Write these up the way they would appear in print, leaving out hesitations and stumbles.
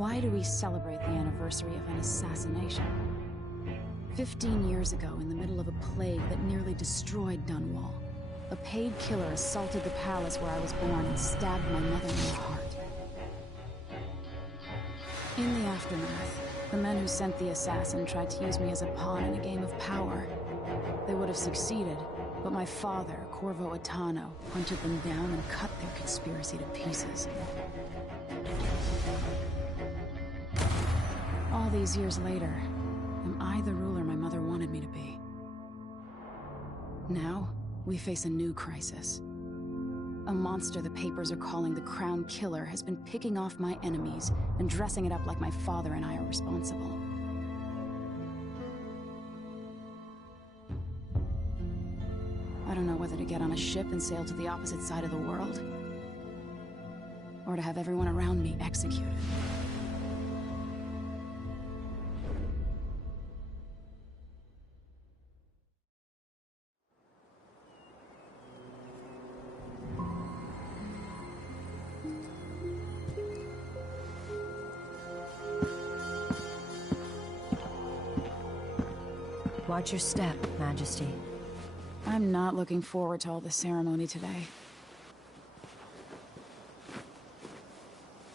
Why do we celebrate the anniversary of an assassination? 15 years ago, in the middle of a plague that nearly destroyed Dunwall, a paid killer assaulted the palace where I was born and stabbed my mother in the heart. In the aftermath, the men who sent the assassin tried to use me as a pawn in a game of power. They would have succeeded, but my father, Corvo Attano, hunted them down and cut their conspiracy to pieces. All these years later, am I the ruler my mother wanted me to be? Now, we face a new crisis. A monster the papers are calling the Crown Killer has been picking off my enemies and dressing it up like my father and I are responsible. I don't know whether to get on a ship and sail to the opposite side of the world, or to have everyone around me executed. Watch your step, Majesty. I'm not looking forward to all the ceremony today.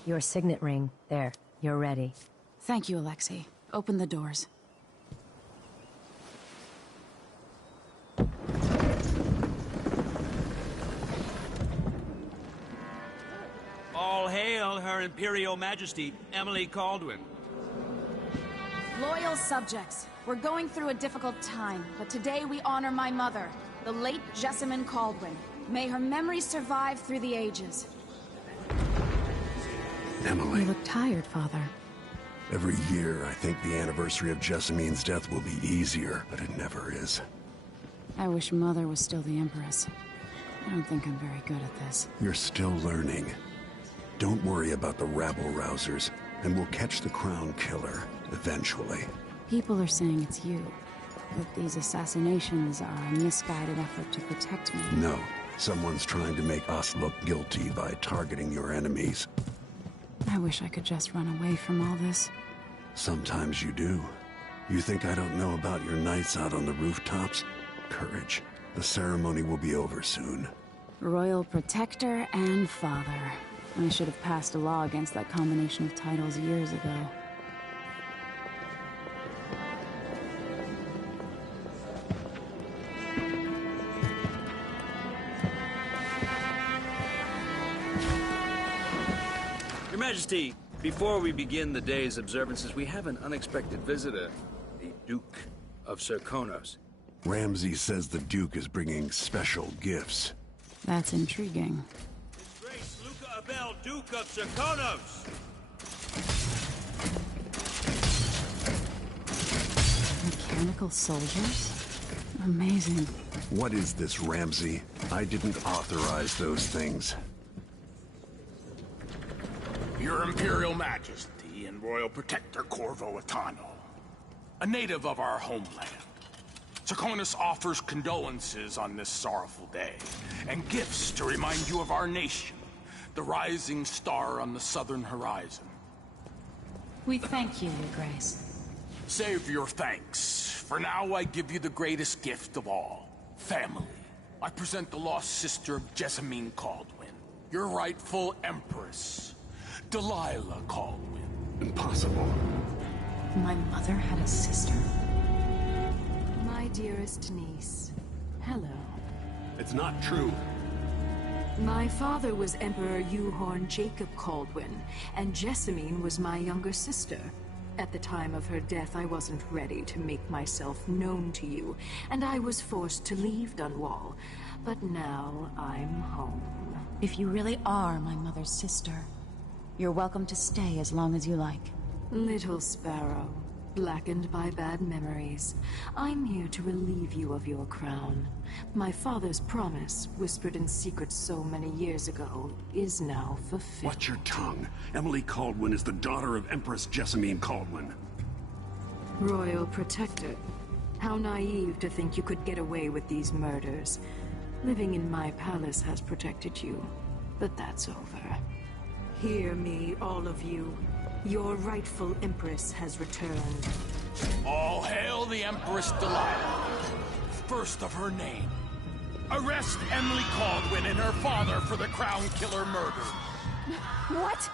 Your signet ring. There. You're ready. Thank you, Alexei. Open the doors. All hail Her Imperial Majesty, Emily Kaldwin. Loyal subjects, we're going through a difficult time, but today we honor my mother, the late Jessamine Kaldwin. May her memory survive through the ages. Emily. You look tired, Father. Every year, I think the anniversary of Jessamine's death will be easier, but it never is. I wish Mother was still the Empress. I don't think I'm very good at this. You're still learning. Don't worry about the rabble-rousers, and we'll catch the Crown Killer, eventually. People are saying it's you. That these assassinations are a misguided effort to protect me. No. Someone's trying to make us look guilty by targeting your enemies. I wish I could just run away from all this. Sometimes you do. You think I don't know about your nights out on the rooftops? Courage. The ceremony will be over soon. Royal Protector and Father. I should have passed a law against that combination of titles years ago. Your Majesty, before we begin the day's observances, we have an unexpected visitor, the Duke of Serkonos. Ramsay says the Duke is bringing special gifts. That's intriguing. His Grace Luca Abel, Duke of Serkonos! Mechanical soldiers? Amazing. What is this, Ramsay? I didn't authorize those things. Your Imperial Majesty and Royal Protector Corvo Attano, a native of our homeland. Serkonos offers condolences on this sorrowful day, and gifts to remind you of our nation, the rising star on the southern horizon. We thank you, Your Grace. Save your thanks. For now, I give you the greatest gift of all, family. I present the lost sister of Jessamine Kaldwin, your rightful Empress, Delilah Kaldwin. Impossible. My mother had a sister? My dearest niece, hello. It's not true. My father was Emperor Yuhorn Jacob Kaldwin, and Jessamine was my younger sister. At the time of her death, I wasn't ready to make myself known to you, and I was forced to leave Dunwall. But now I'm home. If you really are my mother's sister, you're welcome to stay as long as you like. Little sparrow, blackened by bad memories, I'm here to relieve you of your crown. My father's promise, whispered in secret so many years ago, is now fulfilled. Watch your tongue. Emily Kaldwin is the daughter of Empress Jessamine Kaldwin. Royal Protector, how naive to think you could get away with these murders. Living in my palace has protected you, but that's over. Hear me, all of you. Your rightful Empress has returned. All hail the Empress Delilah, first of her name. Arrest Emily Kaldwin and her father for the Crown Killer murder. What?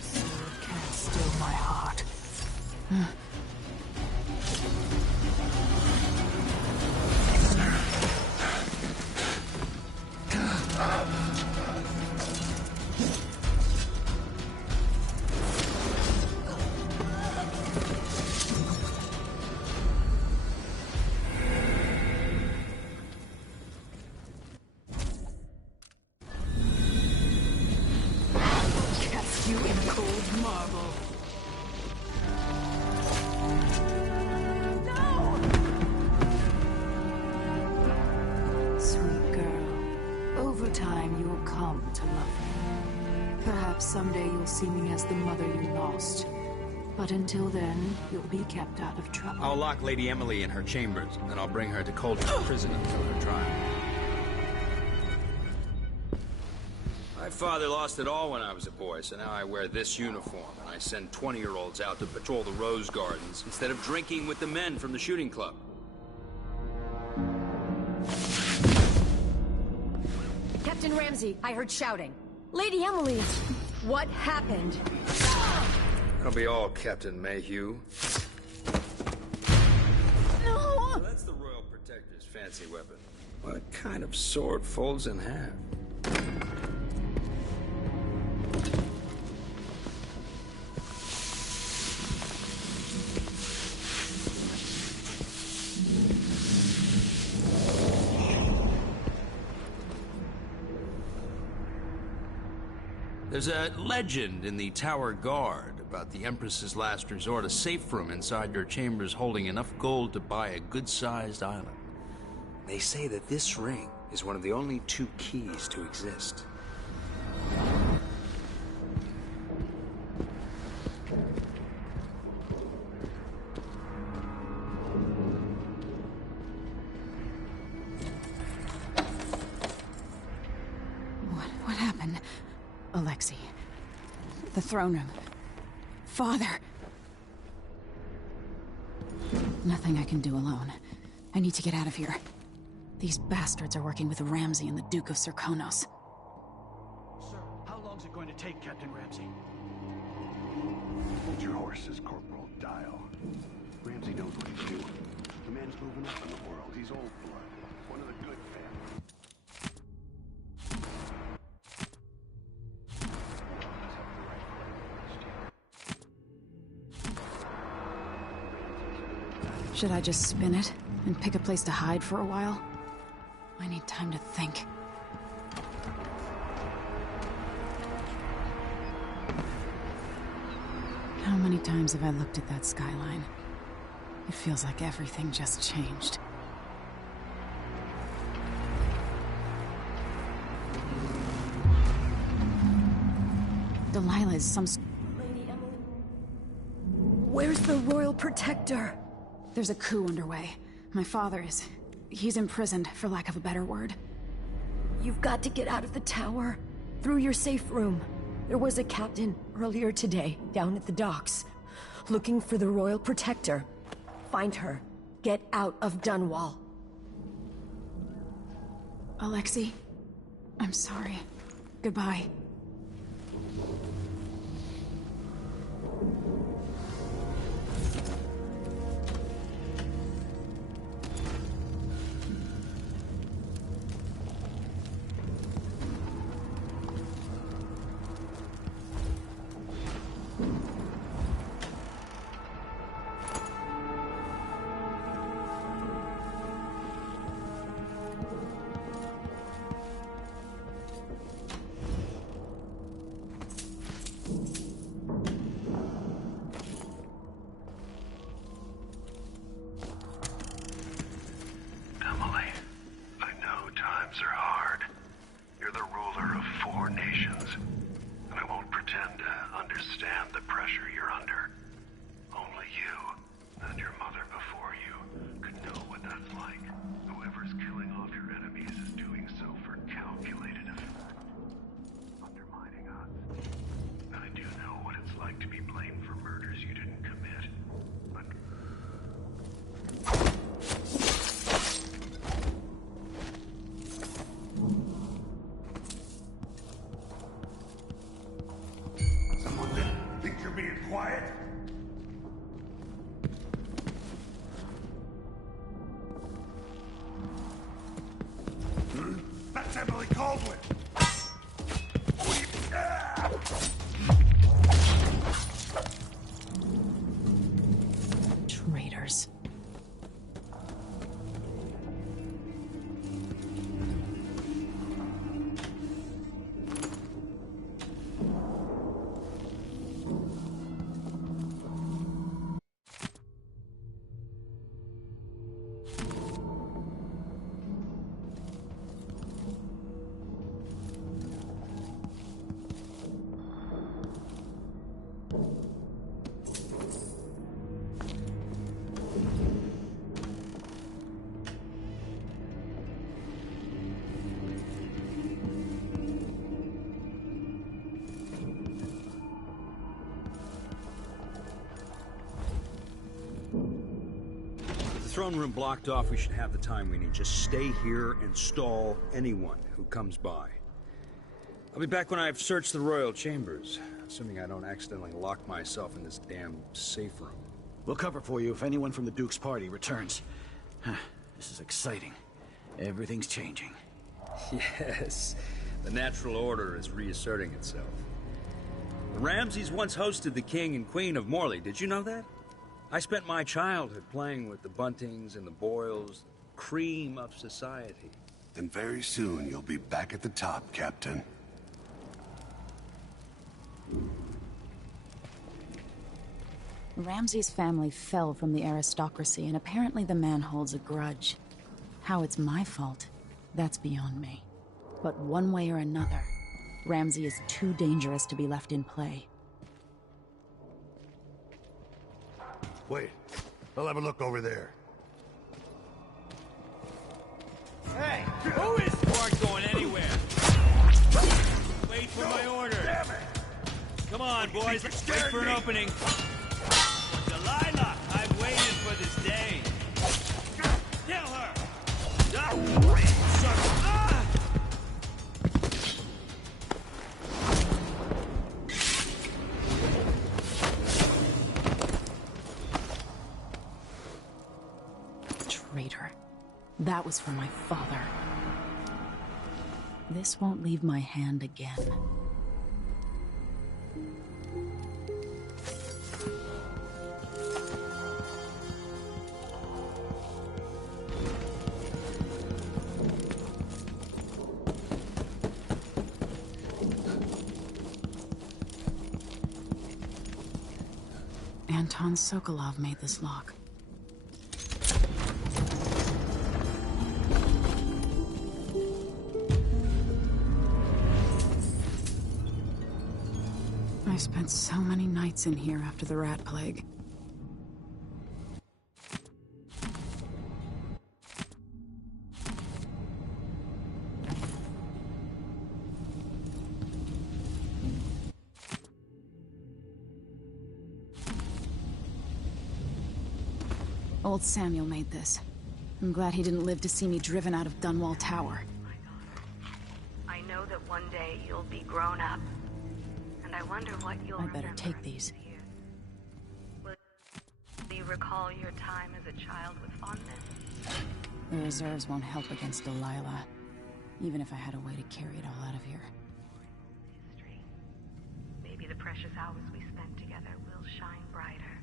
Sword can't still my heart. Cast you in cold marble. Sweet girl, over time you'll come to love me. Perhaps someday you'll see me as the mother you lost. But until then, you'll be kept out of trouble. I'll lock Lady Emily in her chambers, and then I'll bring her to Kaldwin prison until her trial. My father lost it all when I was a boy, so now I wear this uniform, and I send 20-year-olds out to patrol the rose gardens instead of drinking with the men from the shooting club. Captain Ramsey, I heard shouting. Lady Emily, what happened? That'll be all, Captain Mayhew. No! Well, that's the Royal Protector's fancy weapon. What kind of sword folds in half? There's a legend in the Tower Guard about the Empress's last resort, a safe room inside your chambers holding enough gold to buy a good-sized island. They say that this ring is one of the only 2 keys to exist. What happened? Alexei. The throne room. Father. Nothing I can do alone. I need to get out of here. These bastards are working with Ramsey and the Duke of Serkonos. Sir, how long's it going to take, Captain Ramsey? Hold your horses, Corporal Dial. Ramsey knows what he's doing. The man's moving up in the world. He's old blood. One of the good family. Should I just spin it and pick a place to hide for a while? I need time to think. How many times have I looked at that skyline? It feels like everything just changed. Delilah is some... Lady Emily. Where's the Royal Protector? There's a coup underway. My father is... he's imprisoned, for lack of a better word. You've got to get out of the tower. Through your safe room. There was a captain earlier today, down at the docks. Looking for the Royal Protector. Find her. Get out of Dunwall. Alexei, I'm sorry. Goodbye. Emily, I know times are hard. You're the ruler of 4 nations, and I won't pretend to understand the pressure you're under. Only you and your mother before you calculated effect, undermining us. I do know what it's like to be blamed for murders you didn't commit, but... Someone there, think you're being quiet? That's Emily Kaldwin! Traitors. Throne room blocked off, we should have the time we need. Just stay here and stall anyone who comes by. I'll be back when I've searched the royal chambers, assuming I don't accidentally lock myself in this damn safe room. We'll cover for you if anyone from the Duke's party returns. This is exciting. Everything's changing. Yes, the natural order is reasserting itself. The Ramseys once hosted the King and Queen of Morley, did you know that? I spent my childhood playing with the Buntings and the Boyles, cream of society. And very soon you'll be back at the top, Captain. Ramsay's family fell from the aristocracy, and apparently the man holds a grudge. How it's my fault, that's beyond me. But one way or another, Ramsay is too dangerous to be left in play. Wait, I'll have a look over there. Hey, who is... You aren't going anywhere. Wait for my order. Damn it! Come on, boys. Wait for an opening. Delilah, I've waited for this day. Kill her! Traitor. That was for my father. This won't leave my hand again. Anton Sokolov made this lock. I spent so many nights in here after the rat plague. Old Samuel made this. I'm glad he didn't live to see me driven out of Dunwall Tower. My daughter, I know that one day you'll be grown up, and I wonder what you'll I better remember take these. Will you recall your time as a child with fondness? The reserves won't help against Delilah, even if I had a way to carry it all out of here. History. Maybe the precious hours we spent together will shine brighter.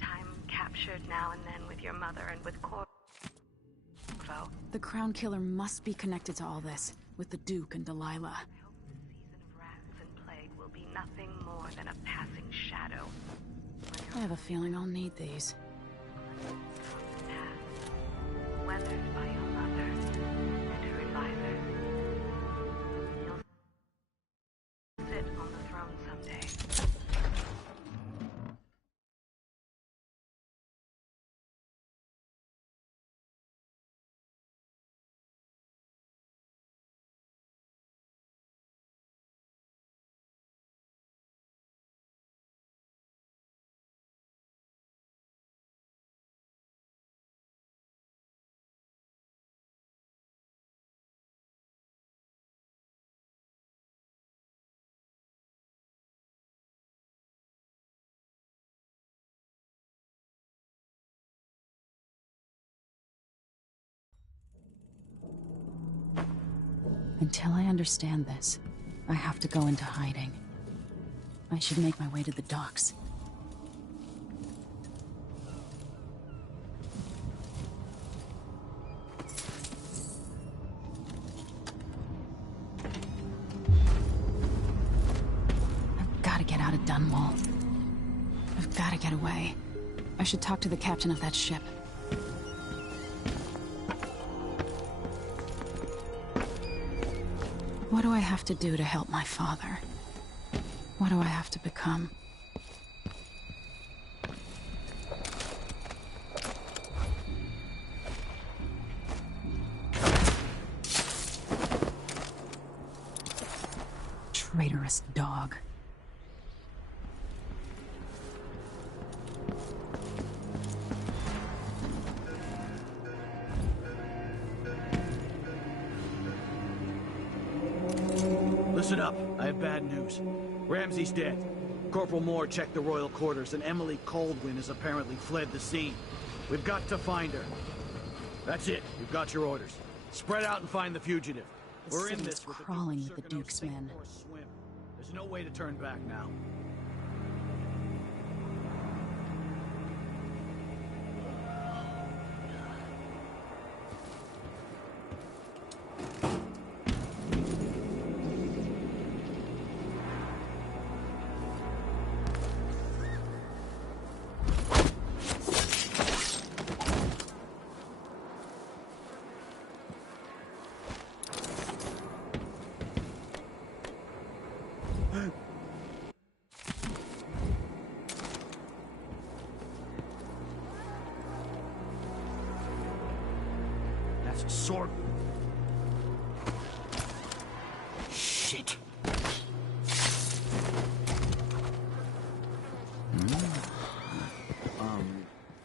Time captured now and then with your mother and with Corvo. The Crown Killer must be connected to all this, with the Duke and Delilah. I hope the season of rats and plague will be nothing more than a passing shadow. I have a feeling I'll need these. Weathered by your mother and her advisors. You'll sit on the throne someday. Until I understand this, I have to go into hiding. I should make my way to the docks. I've got to get out of Dunwall. I've got to get away. I should talk to the captain of that ship. What do I have to do to help my father? What do I have to become? Traitorous dog. Listen up. I have bad news. Ramsey's dead. Corporal Moore checked the royal quarters, and Emily Kaldwin has apparently fled the scene. We've got to find her. That's it. You've got your orders. Spread out and find the fugitive. We're in this with crawling with the Duke's men. There's no way to turn back now. That's a sword. Shit.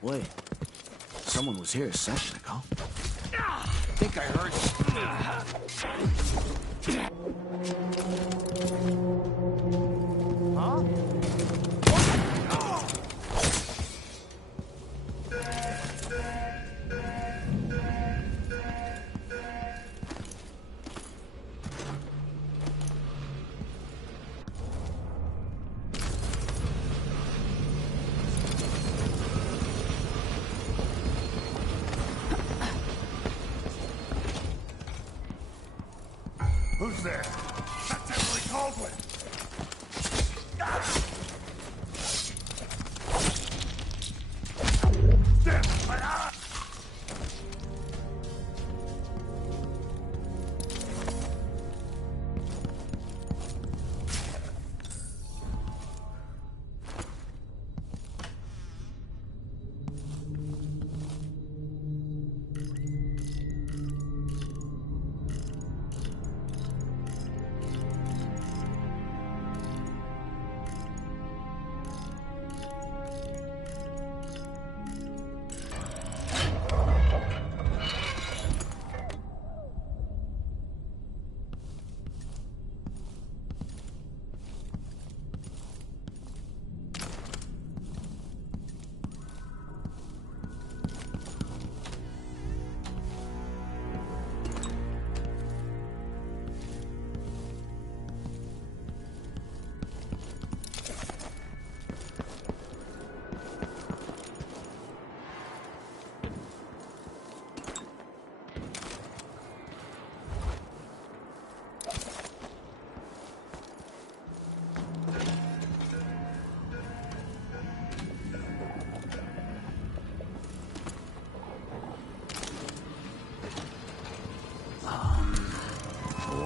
Wait. Someone was here a second ago. I think I heard. Huh? Who's there? That's Emily Kaldwin! Damn, my eye!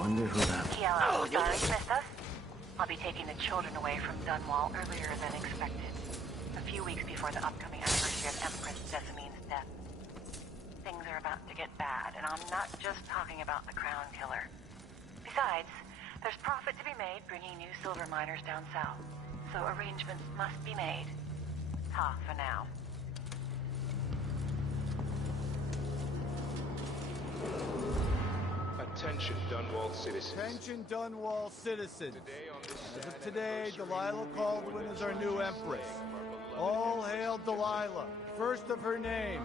Hello, sorry you missed us. I'll be taking the children away from Dunwall earlier than expected. A few weeks before the upcoming anniversary of Empress Jessamine's death. Things are about to get bad, and I'm not just talking about the Crown Killer. Besides, there's profit to be made bringing new silver miners down south. So arrangements must be made. Ha, for now. Attention, Dunwall citizens. Attention, Dunwall citizens. As of today, Delilah Kaldwin is our new empress. All hail Delilah, first of her name.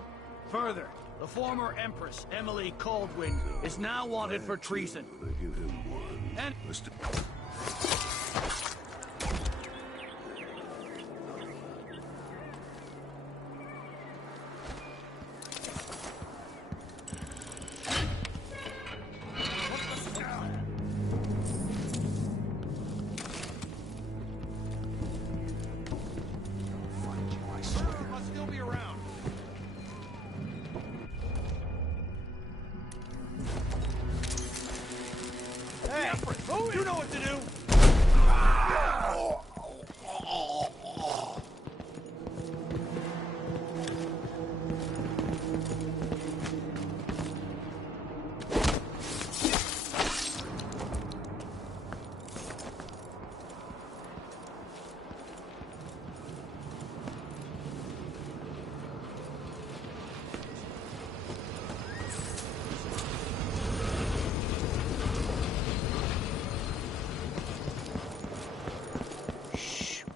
Further, The former Empress, Emily Kaldwin, is now wanted for treason. Give him one. And... You know what to do!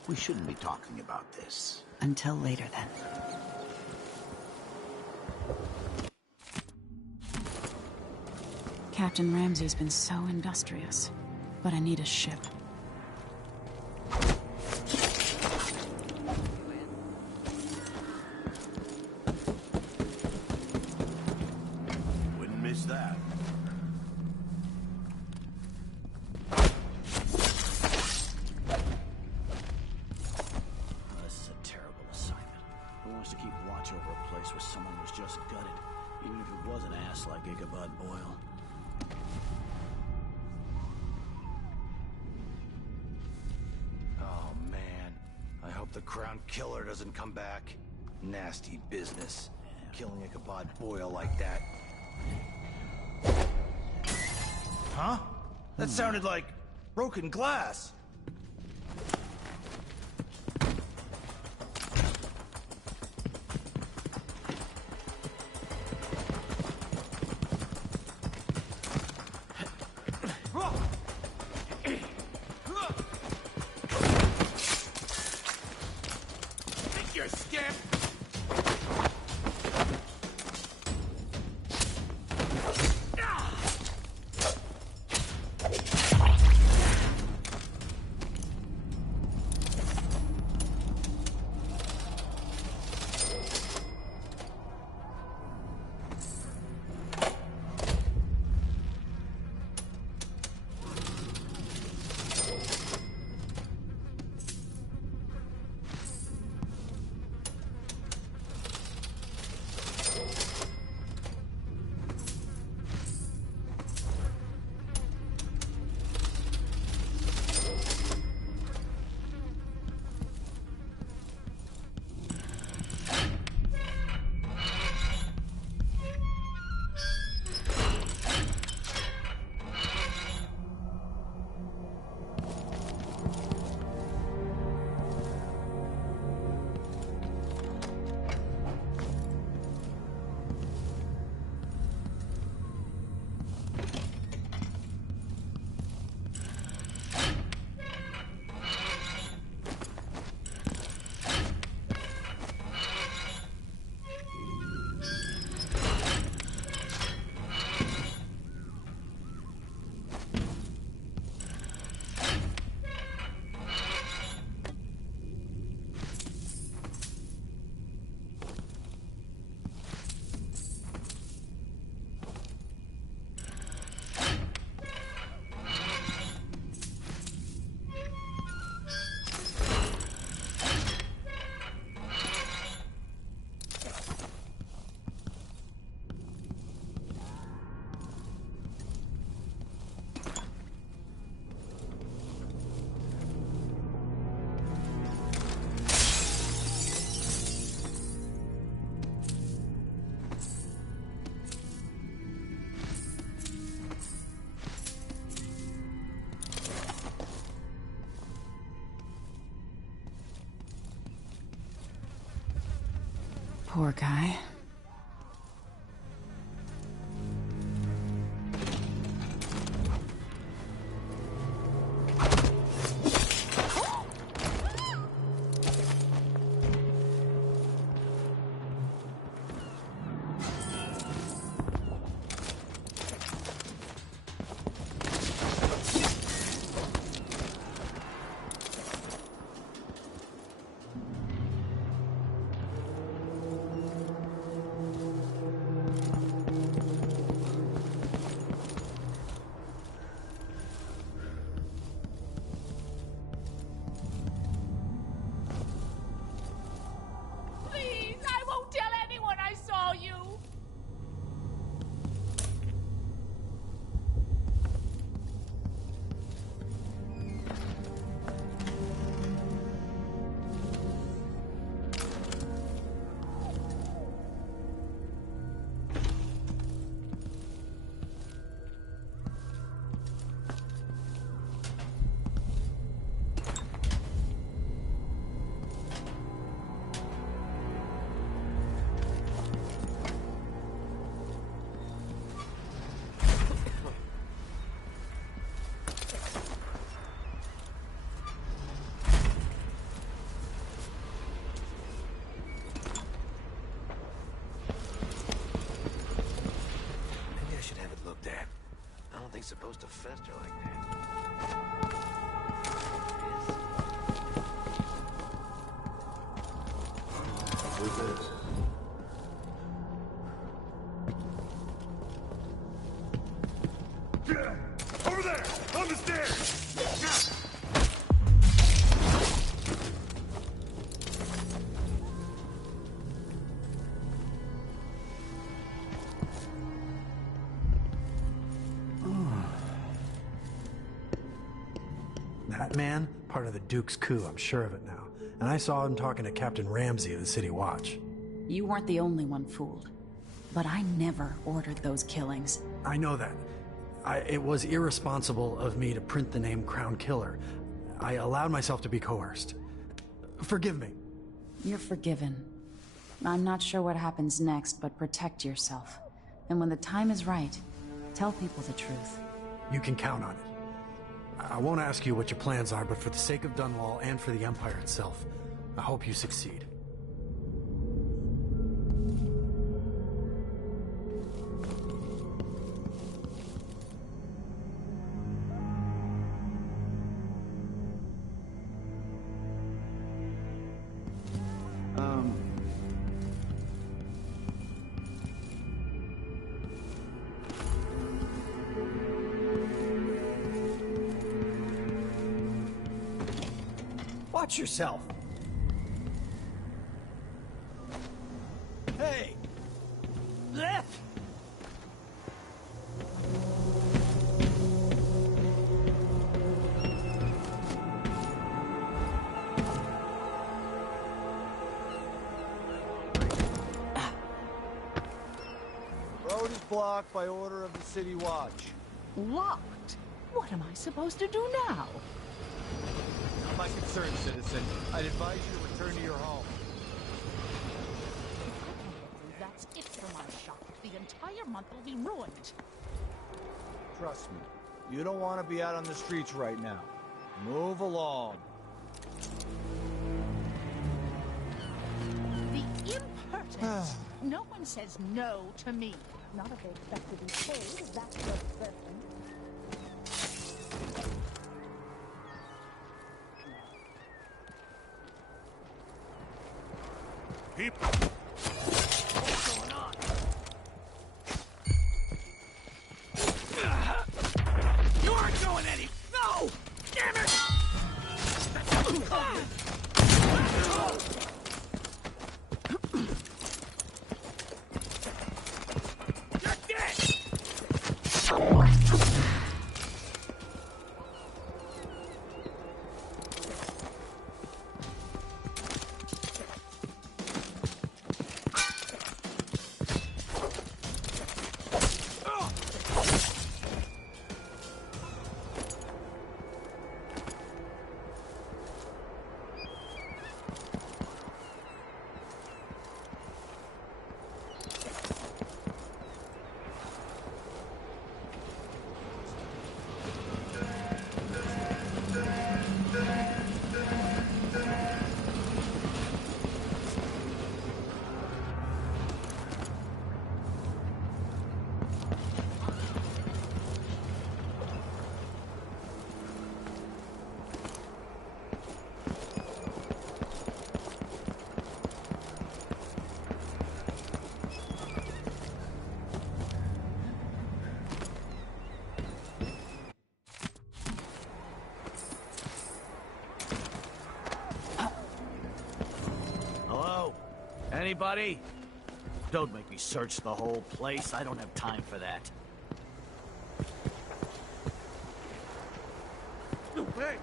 We shouldn't be talking about this. Until later, then. Captain Ramsey's been so industrious, but I need a ship. Wouldn't miss that. This is a terrible assignment. Who wants to keep watch over a place where someone was just gutted, even if it was an ass like Ichabod Boyle? Oh, man. I hope the Crown Killer doesn't come back. Nasty business. Killing Ichabod Boyle like that. Huh? That sounded like broken glass. Think you're scared? Poor guy. ain't supposed to fester like that. Who's this? Over there! On the stairs! That man, part of the Duke's coup, I'm sure of it now. And I saw him talking to Captain Ramsey of the City Watch. You weren't the only one fooled. But I never ordered those killings. I know that. It was irresponsible of me to print the name Crown Killer. I allowed myself to be coerced. Forgive me. You're forgiven. I'm not sure what happens next, but protect yourself. And when the time is right, tell people the truth. You can count on it. I won't ask you what your plans are, but for the sake of Dunwall and for the Empire itself, I hope you succeed. Watch yourself. Hey! Left! Road is blocked by order of the City Watch. Locked? What am I supposed to do now? Not my concern, citizen. I'd advise you to return to your home. If I can't get through, that's it for my shop. The entire month will be ruined. Trust me. You don't want to be out on the streets right now. Move along. The impertinence! No one says no to me. Not if they expect to be paid. That's the person. People! What's going on? You aren't going any... No! Damn it! You're dead! Anybody? Don't make me search the whole place. I don't have time for that. Hey!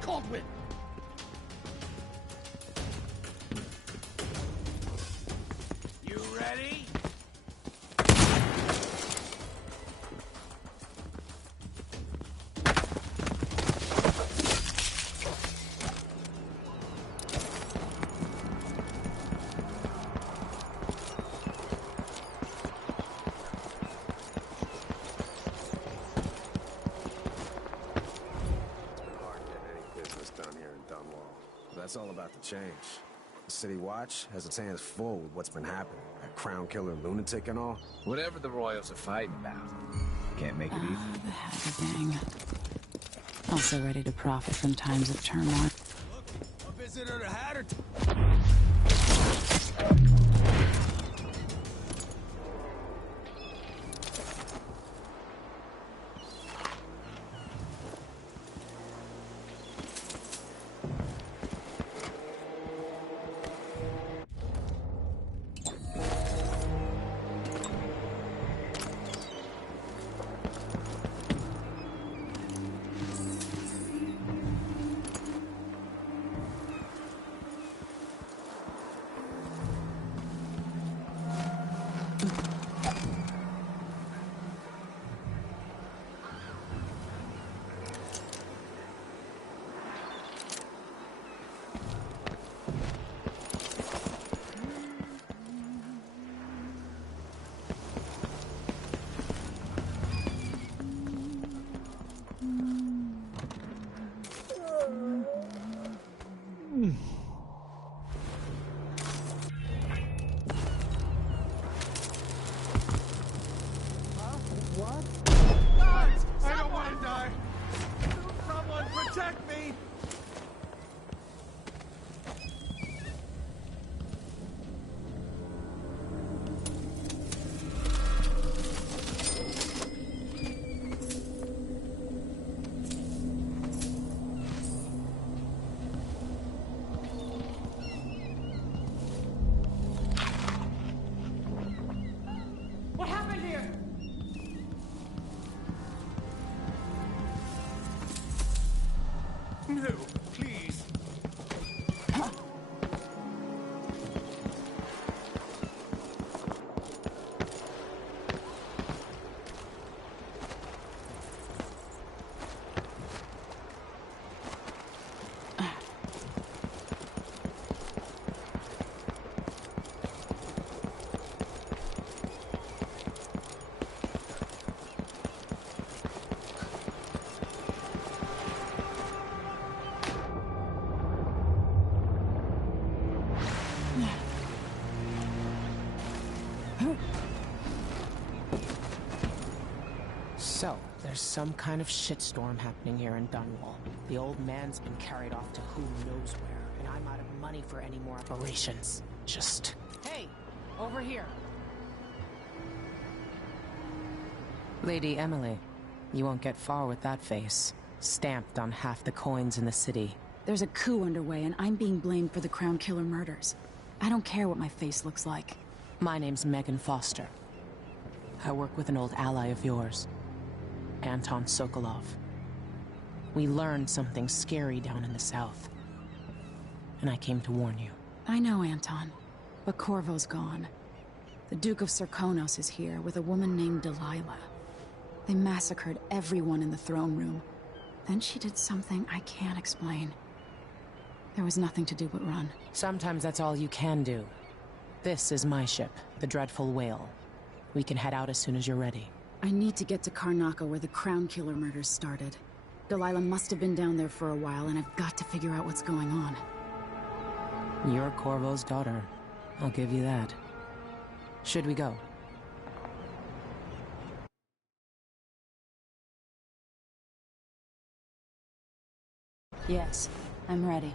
Kaldwin! You ready? about to change. The City Watch has its hands full with what's been happening. That crown killer lunatic and all. Whatever the royals are fighting about, can't make it easy. The Hatter gang. Also ready to profit from times of turmoil. A visitor to Hatter. No, please. So, there's some kind of shitstorm happening here in Dunwall. The old man's been carried off to who knows where, and I'm out of money for any more operations. Just... Hey! Over here! Lady Emily, you won't get far with that face. Stamped on half the coins in the city. There's a coup underway, and I'm being blamed for the Crown Killer murders. I don't care what my face looks like. My name's Megan Foster. I work with an old ally of yours, Anton Sokolov. We learned something scary down in the south, and I came to warn you. I know, Anton, but Corvo's gone. The Duke of Serkonos is here with a woman named Delilah. They massacred everyone in the throne room. Then she did something I can't explain. There was nothing to do but run. Sometimes that's all you can do. This is my ship, the Dreadful Whale. We can head out as soon as you're ready. I need to get to Karnaca where the Crown Killer murders started. Delilah must have been down there for a while, and I've got to figure out what's going on. You're Corvo's daughter. I'll give you that. Should we go? Yes, I'm ready.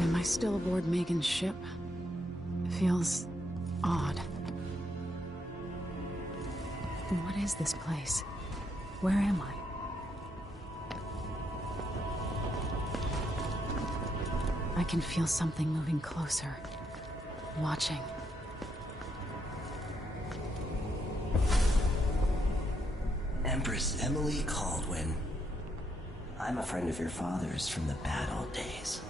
Am I still aboard Megan's ship? It feels odd. What is this place? Where am I? I can feel something moving closer. watching. Empress Emily Kaldwin. I'm a friend of your father's from the bad old days.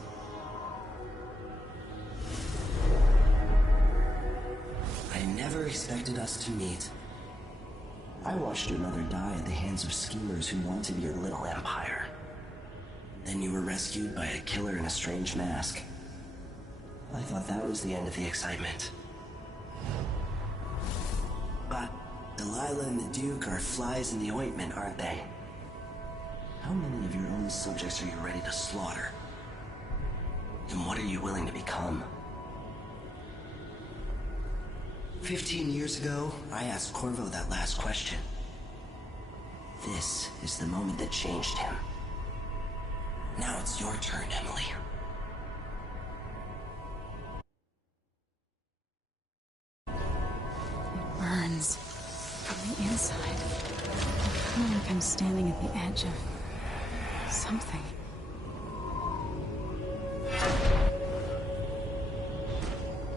I never expected us to meet. I watched your mother die at the hands of schemers who wanted your little empire. Then you were rescued by a killer in a strange mask. I thought that was the end of the excitement. But Delilah and the Duke are flies in the ointment, aren't they? How many of your own subjects are you ready to slaughter? And what are you willing to become? 15 years ago, I asked Corvo that last question. This is the moment that changed him. Now it's your turn, Emily. It burns from the inside. I feel like I'm standing at the edge of something.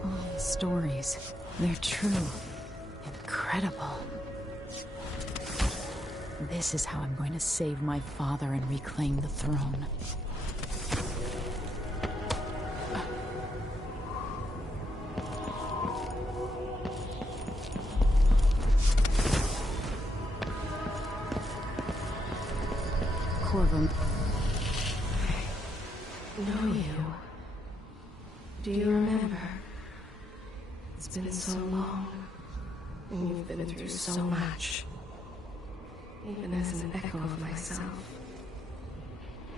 All the stories, they're true. Incredible. This is how I'm going to save my father and reclaim the throne. Corvo. Know you. Do you remember? It's been so long, and you've been through so much. Even as an echo of myself,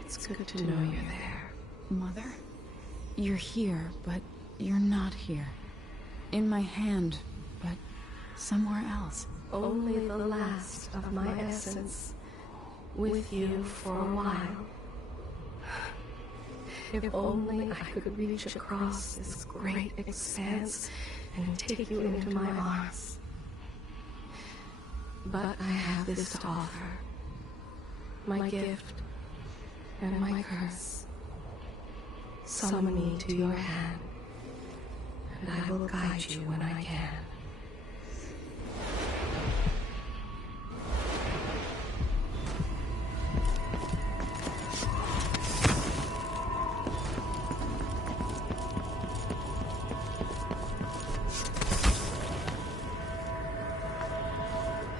it's good to know you're there. Mother? You're here, but you're not here. In my hand, but somewhere else. Only the last of my essence, with you for a while. If only I could reach across this great expanse and take you into my arms. But I have this to offer. My gift and my curse. Summon me to your hand, and I will guide you when I can.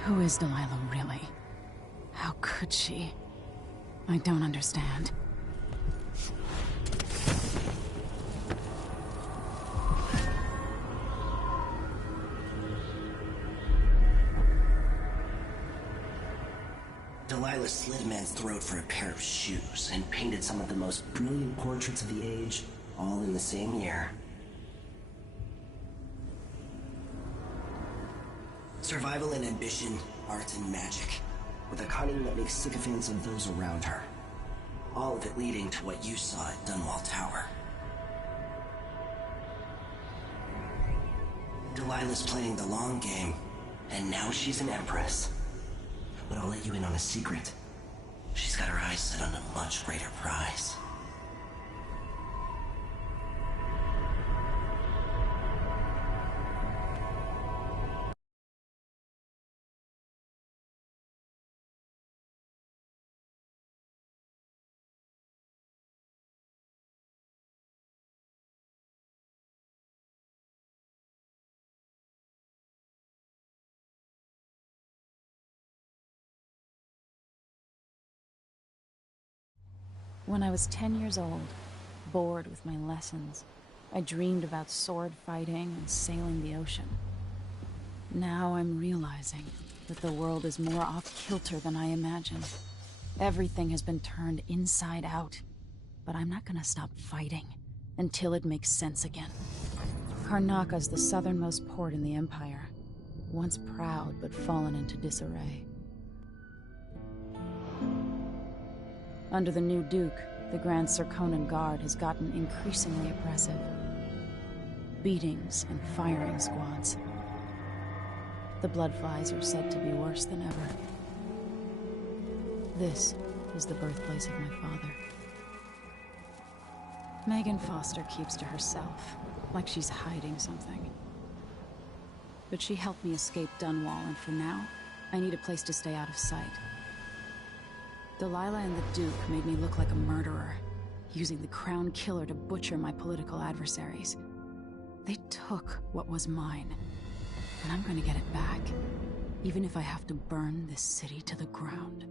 Who is Delilah, really? How could she? I don't understand. Delilah slit a man's throat for a pair of shoes and painted some of the most brilliant portraits of the age, all in the same year. Survival and ambition, art and magic, with a cunning that makes sycophants of those around her. All of it leading to what you saw at Dunwall Tower. Delilah's playing the long game, and now she's an empress. But I'll let you in on a secret. She's got her eyes set on a much greater prize. When I was 10 years old, bored with my lessons, I dreamed about sword fighting and sailing the ocean. Now I'm realizing that the world is more off-kilter than I imagined. Everything has been turned inside out, but I'm not gonna stop fighting until it makes sense again. Karnaka's the southernmost port in the Empire, once proud but fallen into disarray. Under the new Duke, the Grand Serkonan Guard has gotten increasingly oppressive. Beatings and firing squads. The Bloodflies are said to be worse than ever. This is the birthplace of my father. Megan Foster keeps to herself. like she's hiding something. But she helped me escape Dunwall, and for now, I need a place to stay out of sight. Delilah and the Duke made me look like a murderer, using the Crown Killer to butcher my political adversaries. They took what was mine, and I'm gonna get it back, even if I have to burn this city to the ground.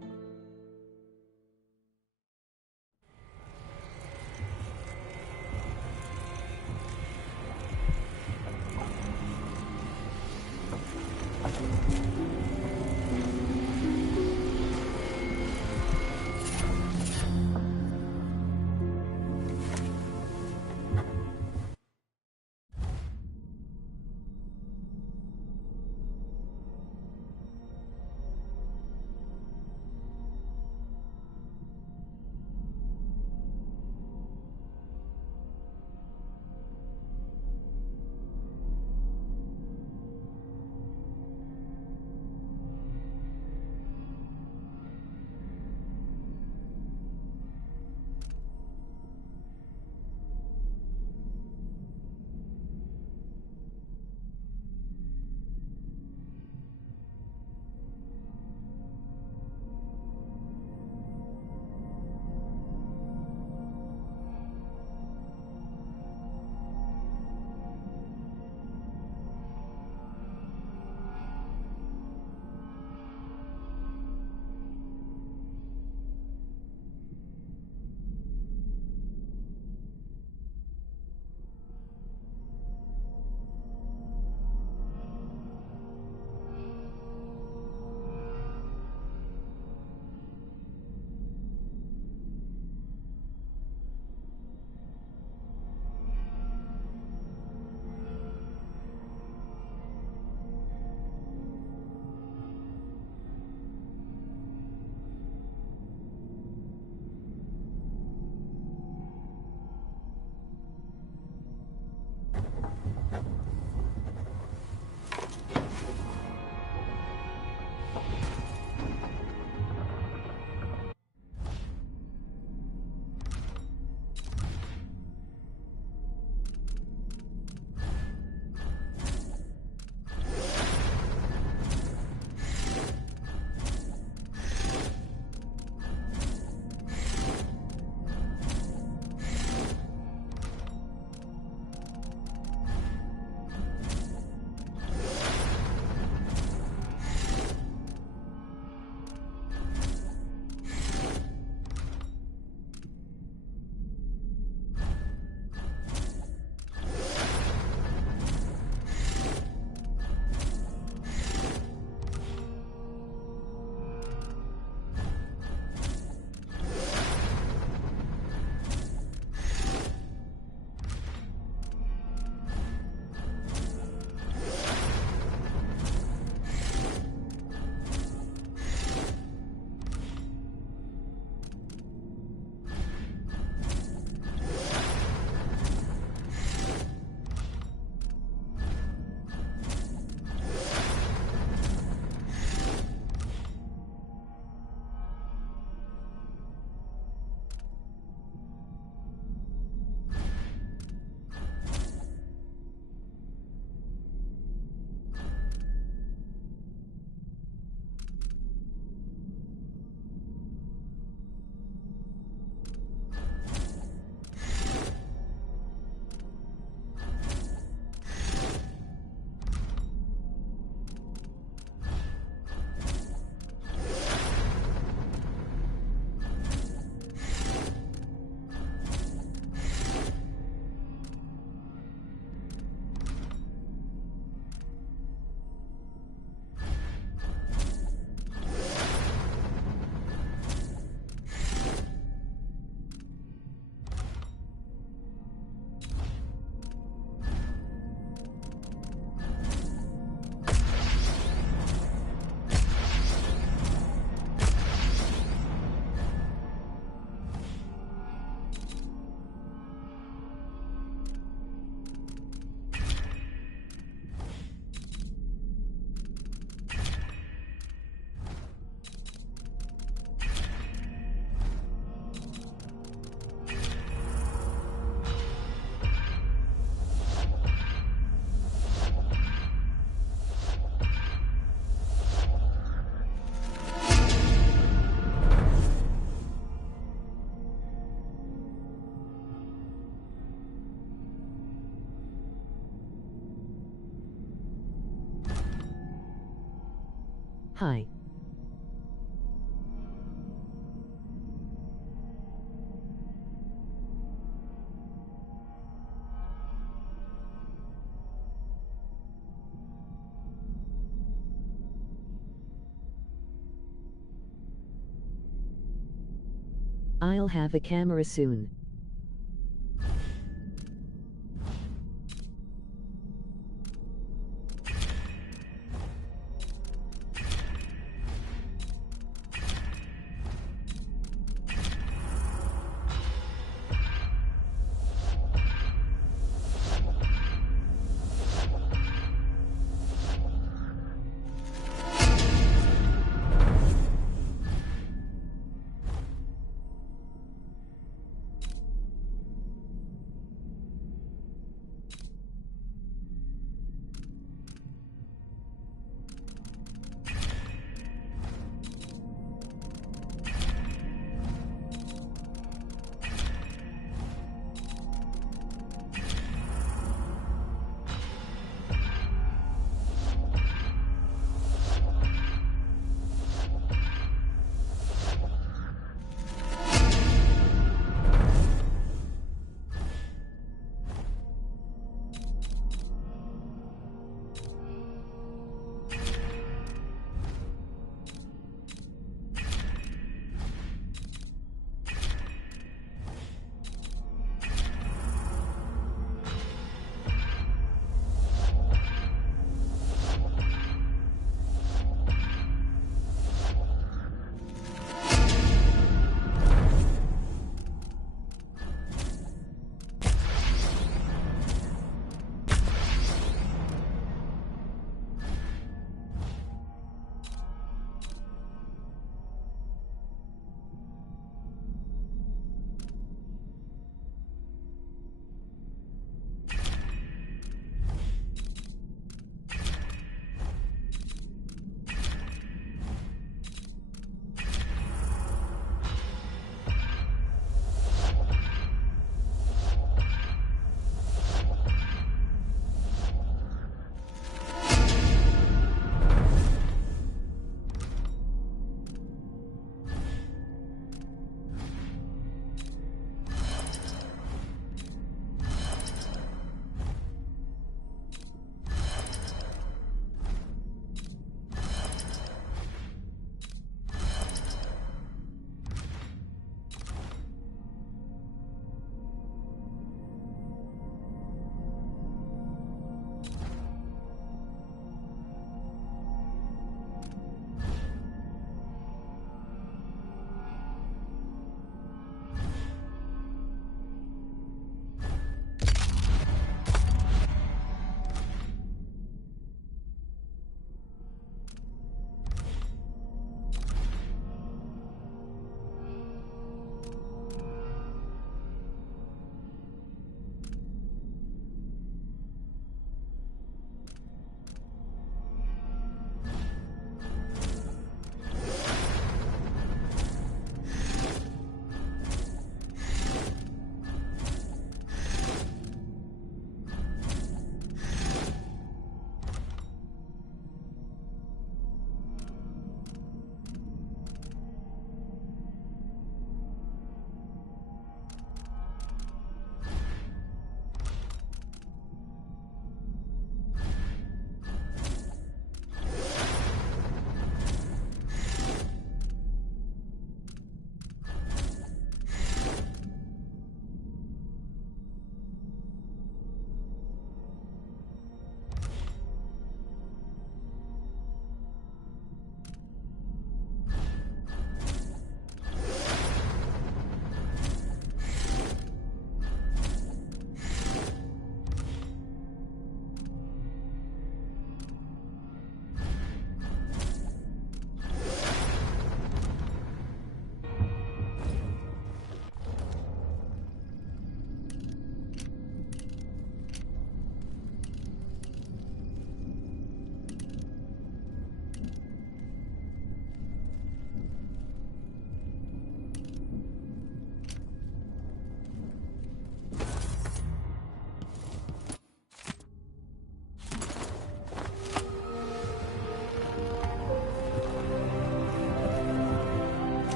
Hi. I'll have a camera soon.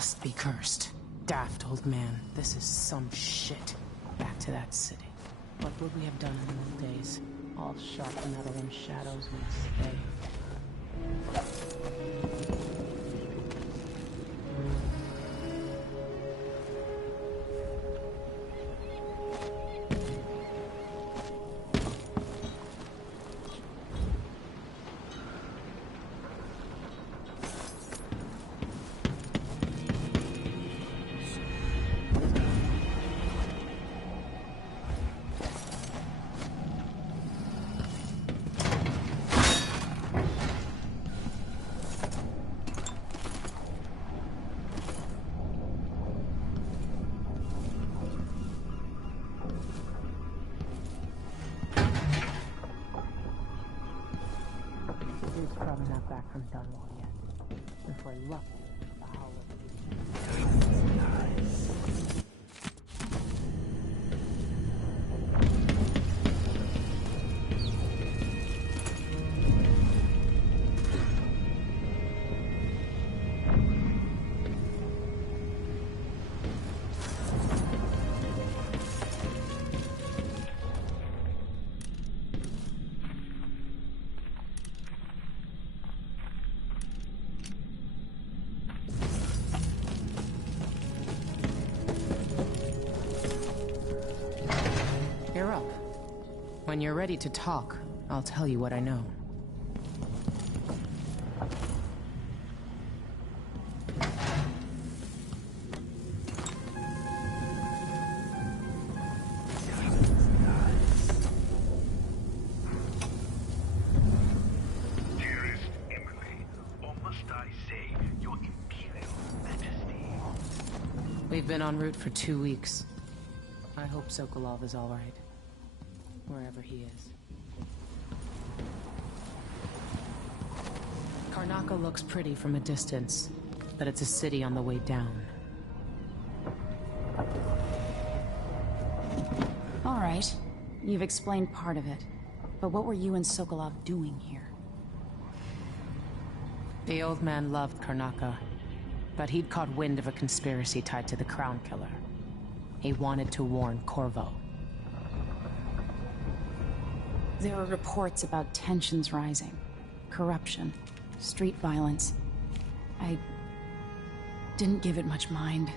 must be cursed. Daft old man, this is some shit. Back to that city. What would we have done in the old days? All sharp metal and shadows would stay. Dude's probably not back from Dunwall yet. If we're lucky, the Hollow. You're up. When you're ready to talk, I'll tell you what I know. Dearest Emily, or must I say, your Imperial Majesty? We've been en route for 2 weeks. I hope Sokolov is all right. Wherever he is. Karnaca looks pretty from a distance, but it's a city on the way down. All right. You've explained part of it. But what were you and Sokolov doing here? The old man loved Karnaca, but he'd caught wind of a conspiracy tied to the Crown Killer. He wanted to warn Corvo. There were reports about tensions rising, corruption, street violence. I didn't give it much mind.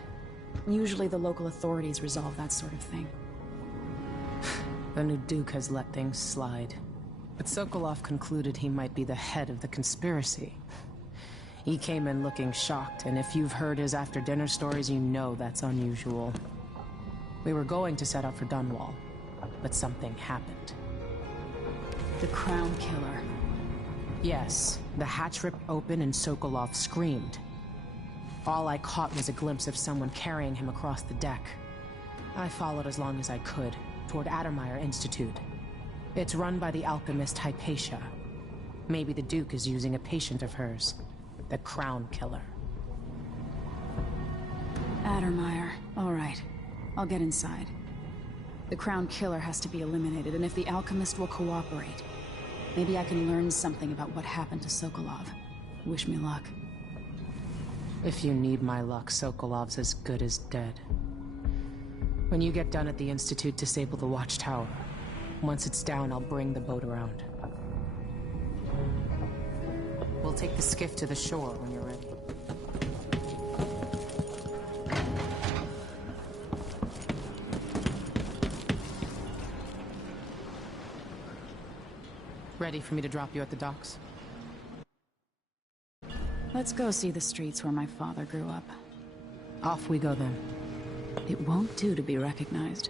Usually the local authorities resolve that sort of thing. The new Duke has let things slide. But Sokolov concluded he might be the head of the conspiracy. He came in looking shocked, and if you've heard his after-dinner stories, you know that's unusual. We were going to set out for Dunwall, but something happened. The Crown Killer. Yes, the hatch ripped open and Sokolov screamed. All I caught was a glimpse of someone carrying him across the deck. I followed as long as I could, toward Addermeyer Institute. It's run by the alchemist Hypatia. Maybe the Duke is using a patient of hers, the Crown Killer. Addermeyer. All right. I'll get inside. The Crown Killer has to be eliminated, and if the alchemist will cooperate, maybe I can learn something about what happened to Sokolov. Wish me luck. If you need my luck, Sokolov's as good as dead. When you get done at the Institute, disable the watchtower. Once it's down, I'll bring the boat around. We'll take the skiff to the shore when you're ready. Ready for me to drop you at the docks? Let's go see the streets where my father grew up. Off we go then. It won't do to be recognized.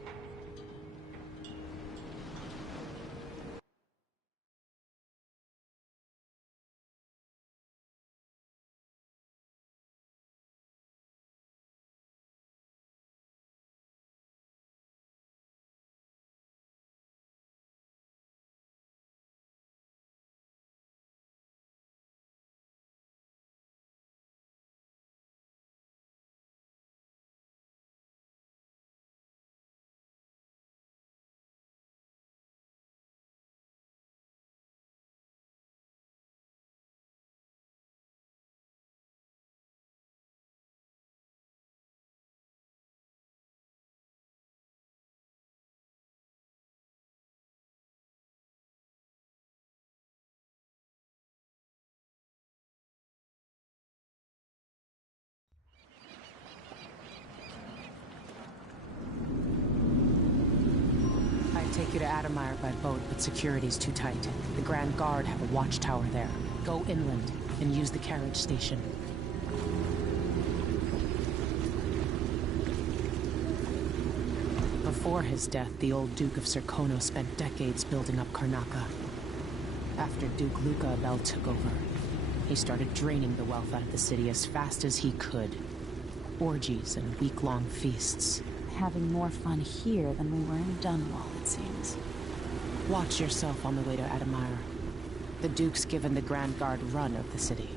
Adamire by boat, but security's too tight. The Grand Guard have a watchtower there. Go inland and use the carriage station. Before his death, the old Duke of Serkono spent decades building up Karnaca. After Duke Luca Abel took over, he started draining the wealth out of the city as fast as he could. Orgies and week-long feasts. Having more fun here than we were in Dunwall, it seems. Watch yourself on the way to Adamire. The Duke's given the Grand Guard run of the city.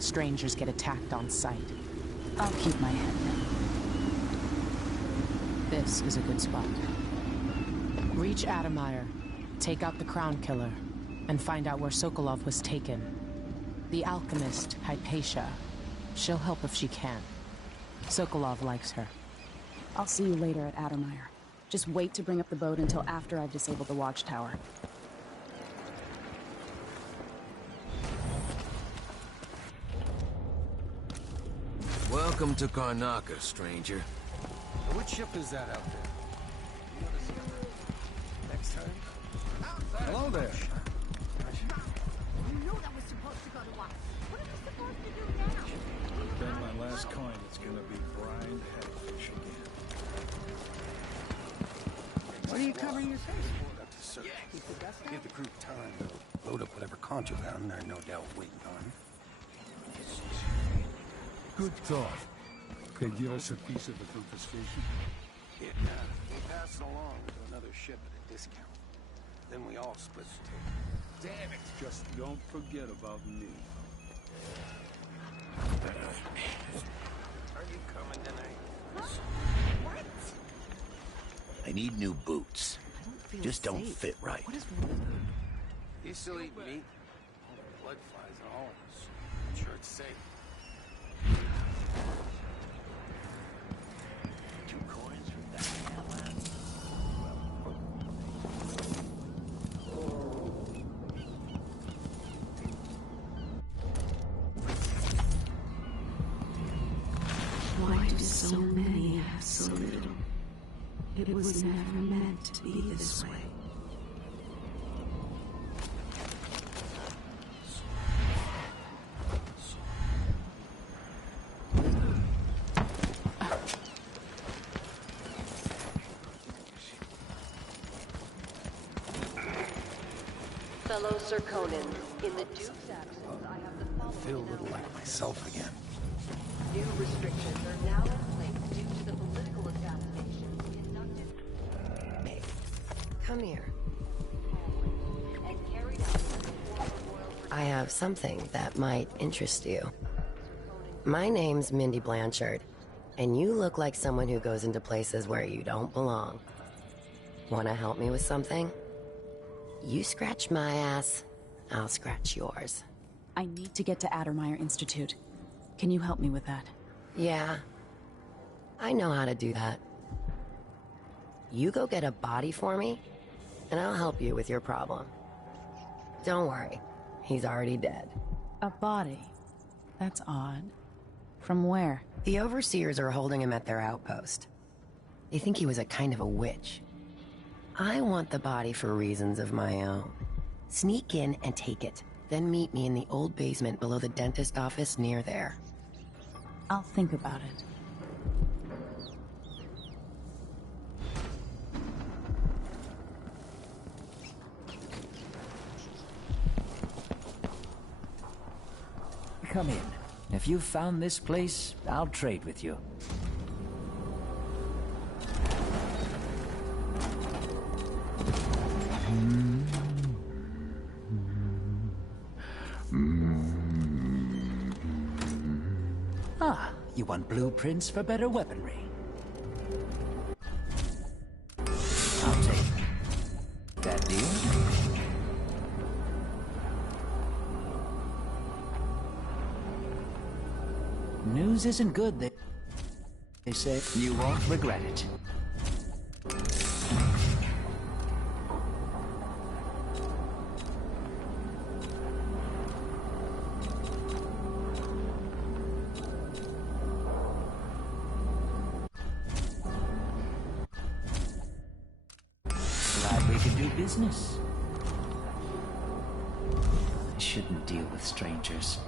Strangers get attacked on sight. I'll keep my head down. This is a good spot. Reach Adamire, take out the Crown Killer, and find out where Sokolov was taken. The alchemist, Hypatia. She'll help if she can. Sokolov likes her. I'll see you later at Adamire. Just wait to bring up the boat until after I've disabled the watchtower. Welcome to Karnaca, stranger. What ship is that out there? Next time? Hello there. You knew that was supposed to go to us. What are we supposed to do now? Bet my last coin it's gonna be brined hagfish again. What are you covering your face for? Up to search. Keep the dust out? Give the crew time to load up whatever contraband they're no doubt waiting on. Good thought. Could give us a piece of the confiscation? Yeah, we pass it along to another ship at a discount. Then we all split the table. Damn it! Just don't forget about me. Are you coming tonight? Huh? What? I need new boots. Just don't safe. fit right. What is wrong with you? You still eat meat? All the blood flies in all of us. I'm sure it's safe. 2 coins for that. Why do so many have so little? It was never meant to be this way. Fellow Serkonans, in the Duke's absence, I have the I following feel a little like myself again. New restrictions are now in place due to the political assassinations conducted. Hey, come here. And carried out by the former royal. I have something that might interest you. My name's Mindy Blanchard, and you look like someone who goes into places where you don't belong. Wanna help me with something? You scratch my ass, I'll scratch yours. I need to get to Adamire Institute. Can you help me with that? Yeah, I know how to do that. You go get a body for me, and I'll help you with your problem. Don't worry, he's already dead. A body? That's odd. From where? The overseers are holding him at their outpost. They think he was a kind of a witch. I want the body for reasons of my own. Sneak in and take it, then meet me in the old basement below the dentist office near there. I'll think about it. Come in. If you've found this place, I'll trade with you. Ah, you want blueprints for better weaponry? I'll take that deal. News isn't good, they say. You won't regret it. Glad we could do business. I shouldn't deal with strangers.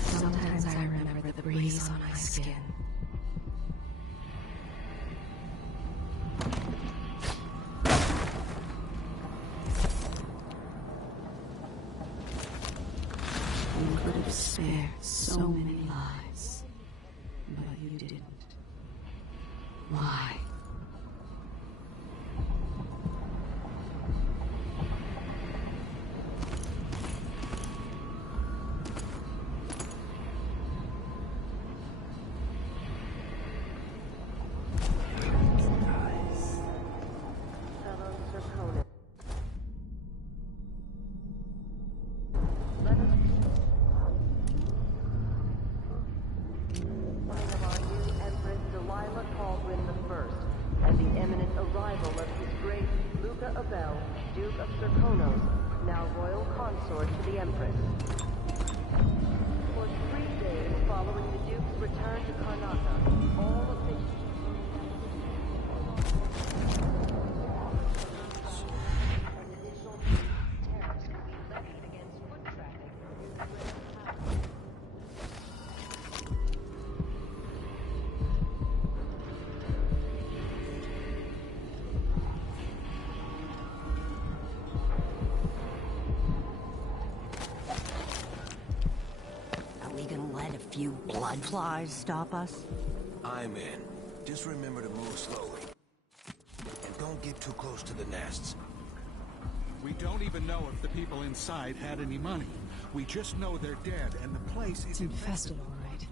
Sometimes I remember the breeze on my skin. You could have spared so many lives, but you didn't. Why? Duke of Serkonos, now royal consort to the Empress. For 3 days following the Duke's return to Karnataka, all officials... You blood flies stop us? I'm in. Just remember to move slowly. And don't get too close to the nests. We don't even know if the people inside had any money. We just know they're dead, and the place is infested, all right.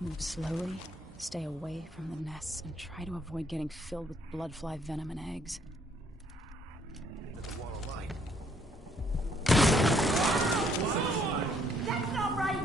Move slowly, stay away from the nests, and try to avoid getting filled with bloodfly venom and eggs. There's a wall of light. That's not right!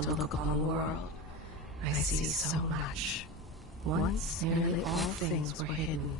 to look upon the world, I see so much. Once, nearly all things were hidden.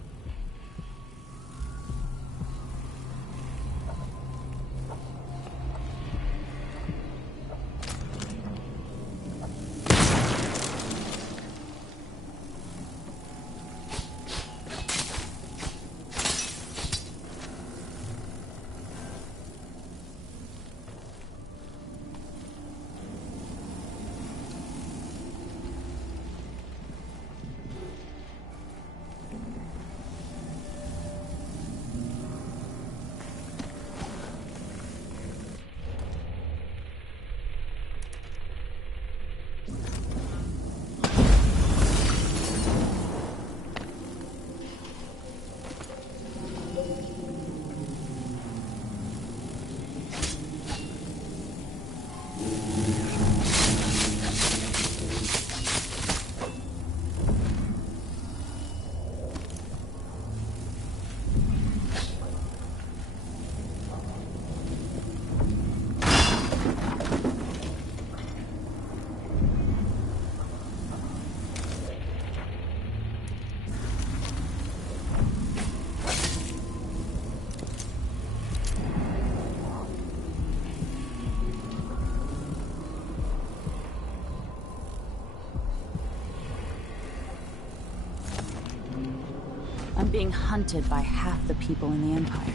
I'm being hunted by half the people in the Empire.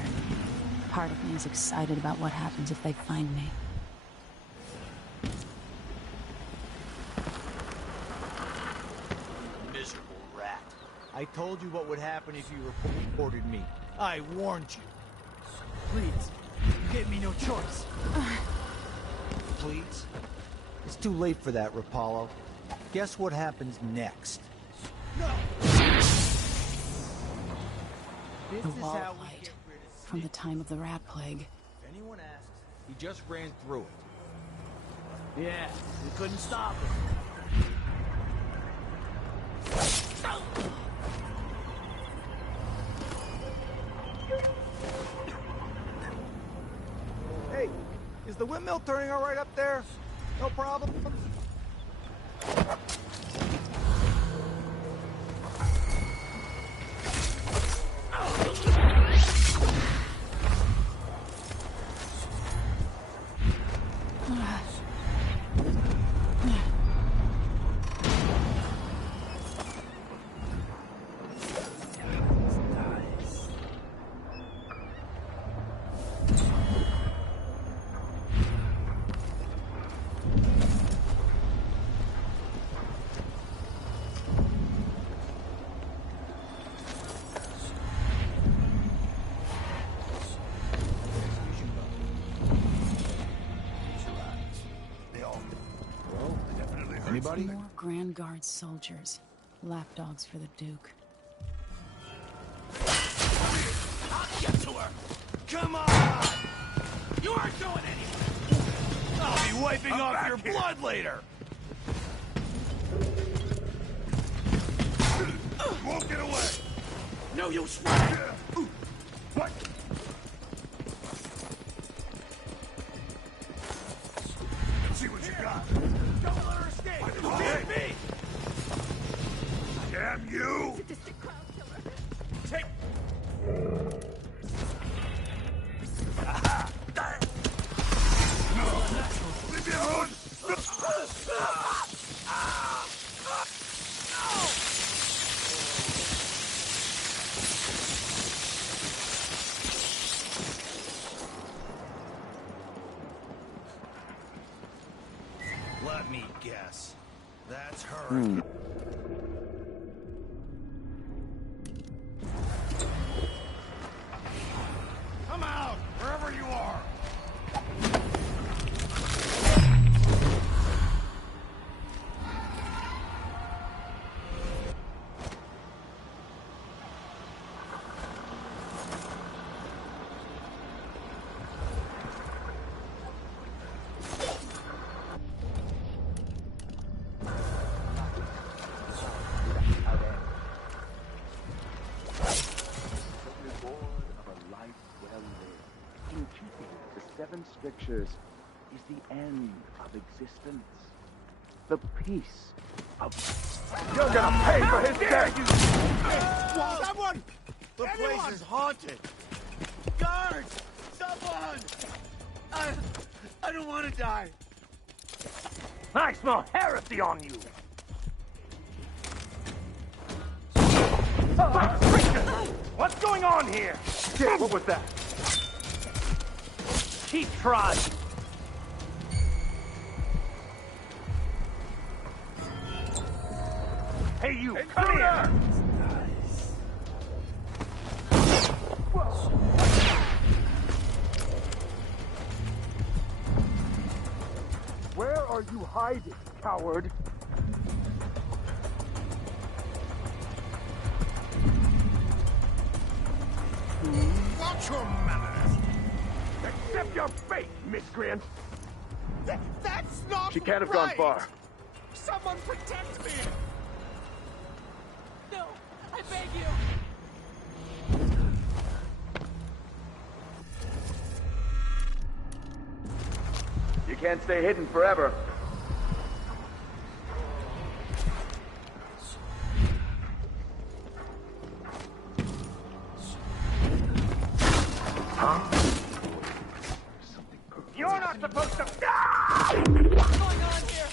Part of me is excited about what happens if they find me. Miserable rat. I told you what would happen if you reported me. I warned you. Please, you gave me no choice. Please? It's too late for that, Rapallo. Guess what happens next? No! The wall of light, from the time of the rat plague. If anyone asks, he just ran through it. Yeah, we couldn't stop him. Hey, is the windmill turning all right up there? No problem? Anybody? More Grand Guard soldiers. Lapdogs for the Duke. I'll get to her! Come on! You aren't going anywhere! I'll be wiping off your blood later! Won't get away! No use! What? See what you got. Don't let her escape! Damn me! Damn you! Sadistic crowd killer. Take... Aha! No! Leave me alone! Let me guess. That's her. Come out, wherever you are. The seven strictures is the end of existence. the peace of... You're gonna pay for his death! Someone! The place is haunted! Guards! Someone! I don't want to die! I smell heresy on you! What's going on here? Shit, what was that? Keep trying. Hey, you! Come here! Where are you hiding, coward? Watch your manners! Accept your fate, miscreant! That's not She can't have gone far. Someone protect me! No, I beg you. You can't stay hidden forever. You're not supposed to... What's going on here?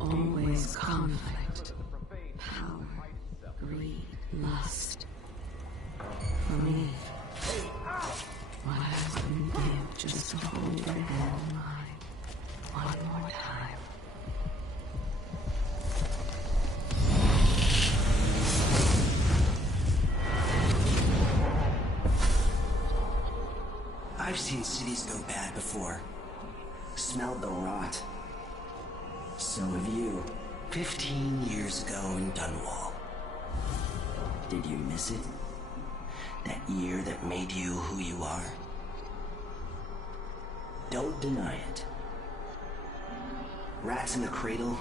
Always conflict, power, greed, lust. For me, what has been give just to hold your hand in mine one more time. I've seen cities go bad before. Smelled the rot. So have you. 15 years ago in Dunwall. Did you miss it? That year that made you who you are? Don't deny it. Rats in the cradle,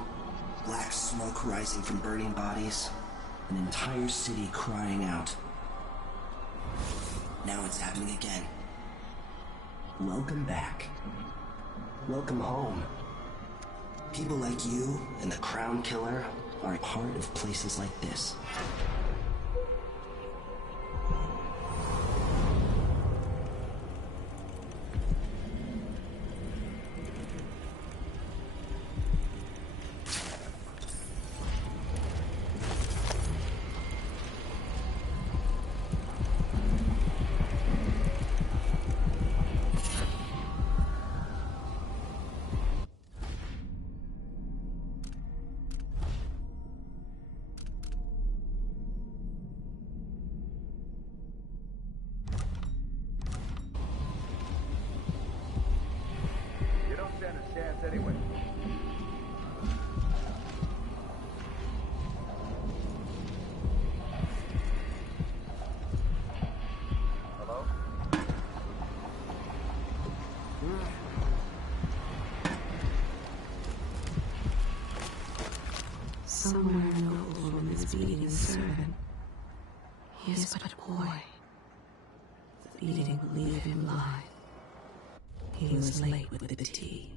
black smoke rising from burning bodies, an entire city crying out. Now it's happening again. Welcome back. Welcome home. People like you and the Crown Killer are a part of places like this. Anyway. Hello? Somewhere an old woman is beating a servant. He is but a boy. The beating will leave him blind. He was late with the tea.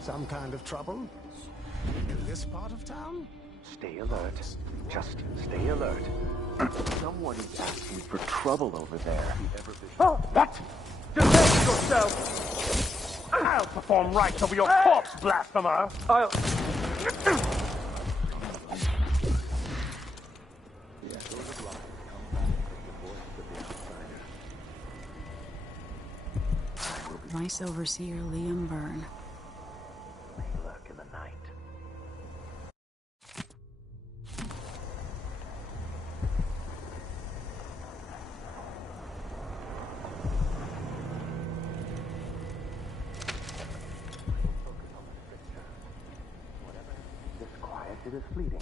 Some kind of trouble? In this part of town? Stay alert. Just stay alert. Someone is asking for trouble over there. Oh, what? Defend yourself! I'll perform rites over your corpse, blasphemer! I'll... Vice Overseer Liam Byrne. Lurk in the night. This quiet is fleeting.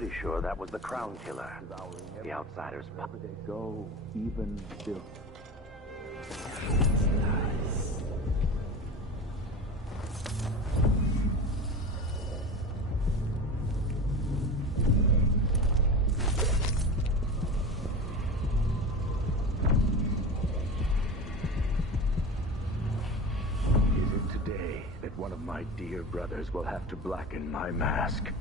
pretty sure that was the Crown Killer. The Outsiders. Wherever they go, even still. Is it today that one of my dear brothers will have to blacken my mask?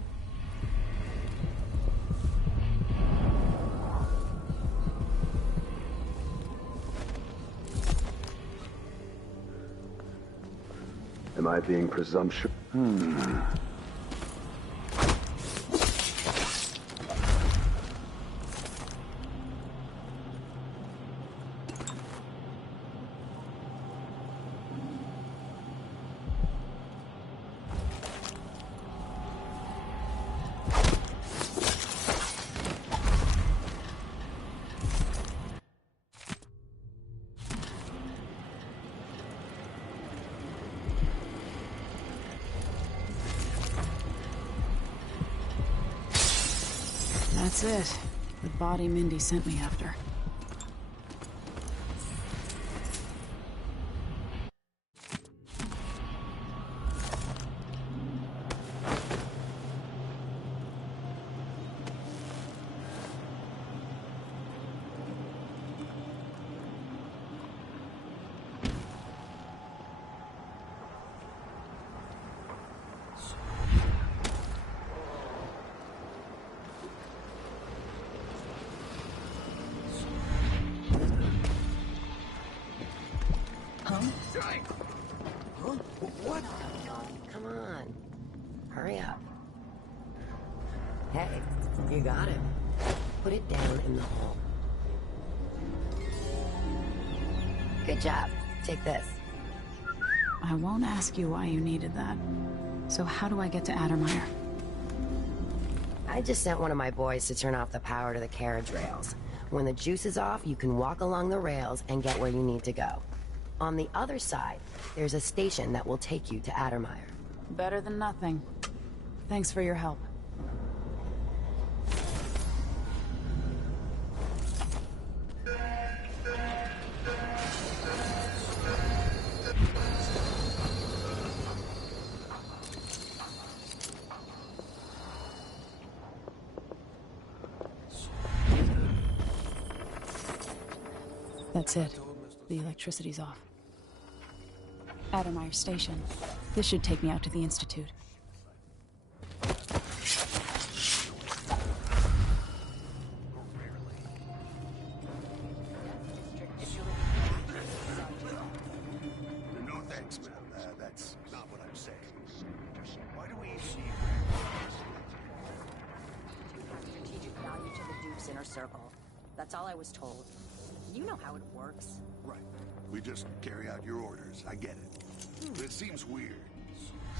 Am I being presumptuous? That's it. The body Mindy sent me after. What? Come on. Hurry up. Hey, you got it. Put it down in the hole. Good job. Take this. I won't ask you why you needed that. So how do I get to Addermeyer? I just sent one of my boys to turn off the power to the carriage rails. When the juice is off, you can walk along the rails and get where you need to go. On the other side, there's a station that will take you to Addermeyer. Better than nothing. Thanks for your help. That's it. The electricity's off. Addermeyer Station. This should take me out to the Institute. No thanks, man. That's not what I'm saying. Why do we see Strategic value to the Duke's inner circle. That's all I was told. You know how it works. Right. We just carry out your orders. I get it. It seems weird.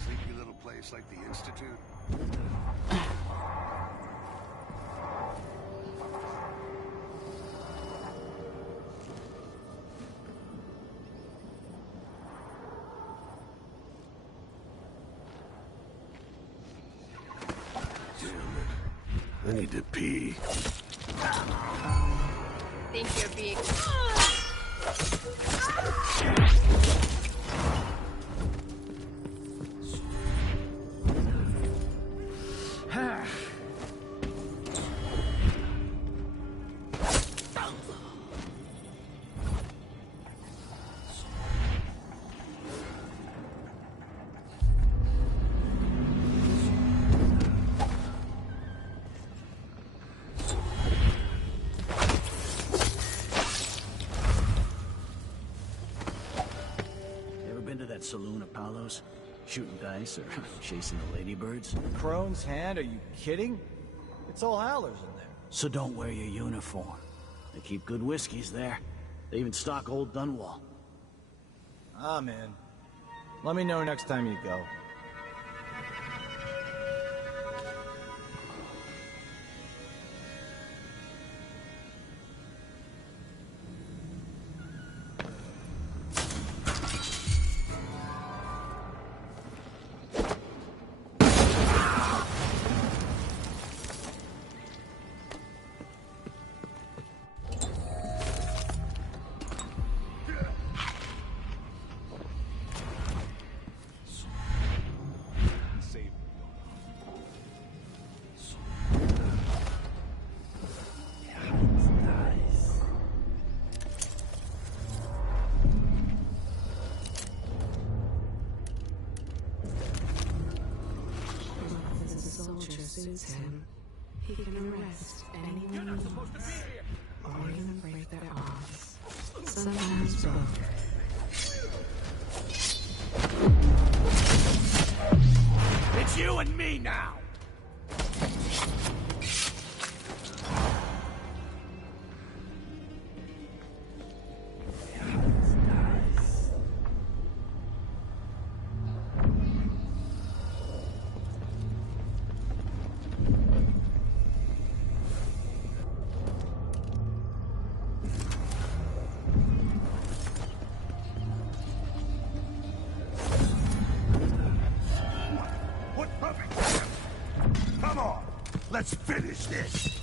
Sleepy little place like the Institute. Damn it. I need to pee. Think you're being... Saloon Apollos? Shooting dice or chasing the ladybirds? Crone's hand? Are you kidding? It's all howlers in there. So don't wear your uniform. They keep good whiskeys there. They even stock old Dunwall. Ah, man. Let me know next time you go. suits him, he can arrest anyone he wants, or even break their arms. Sometimes both. It's you and me now! Let's finish this!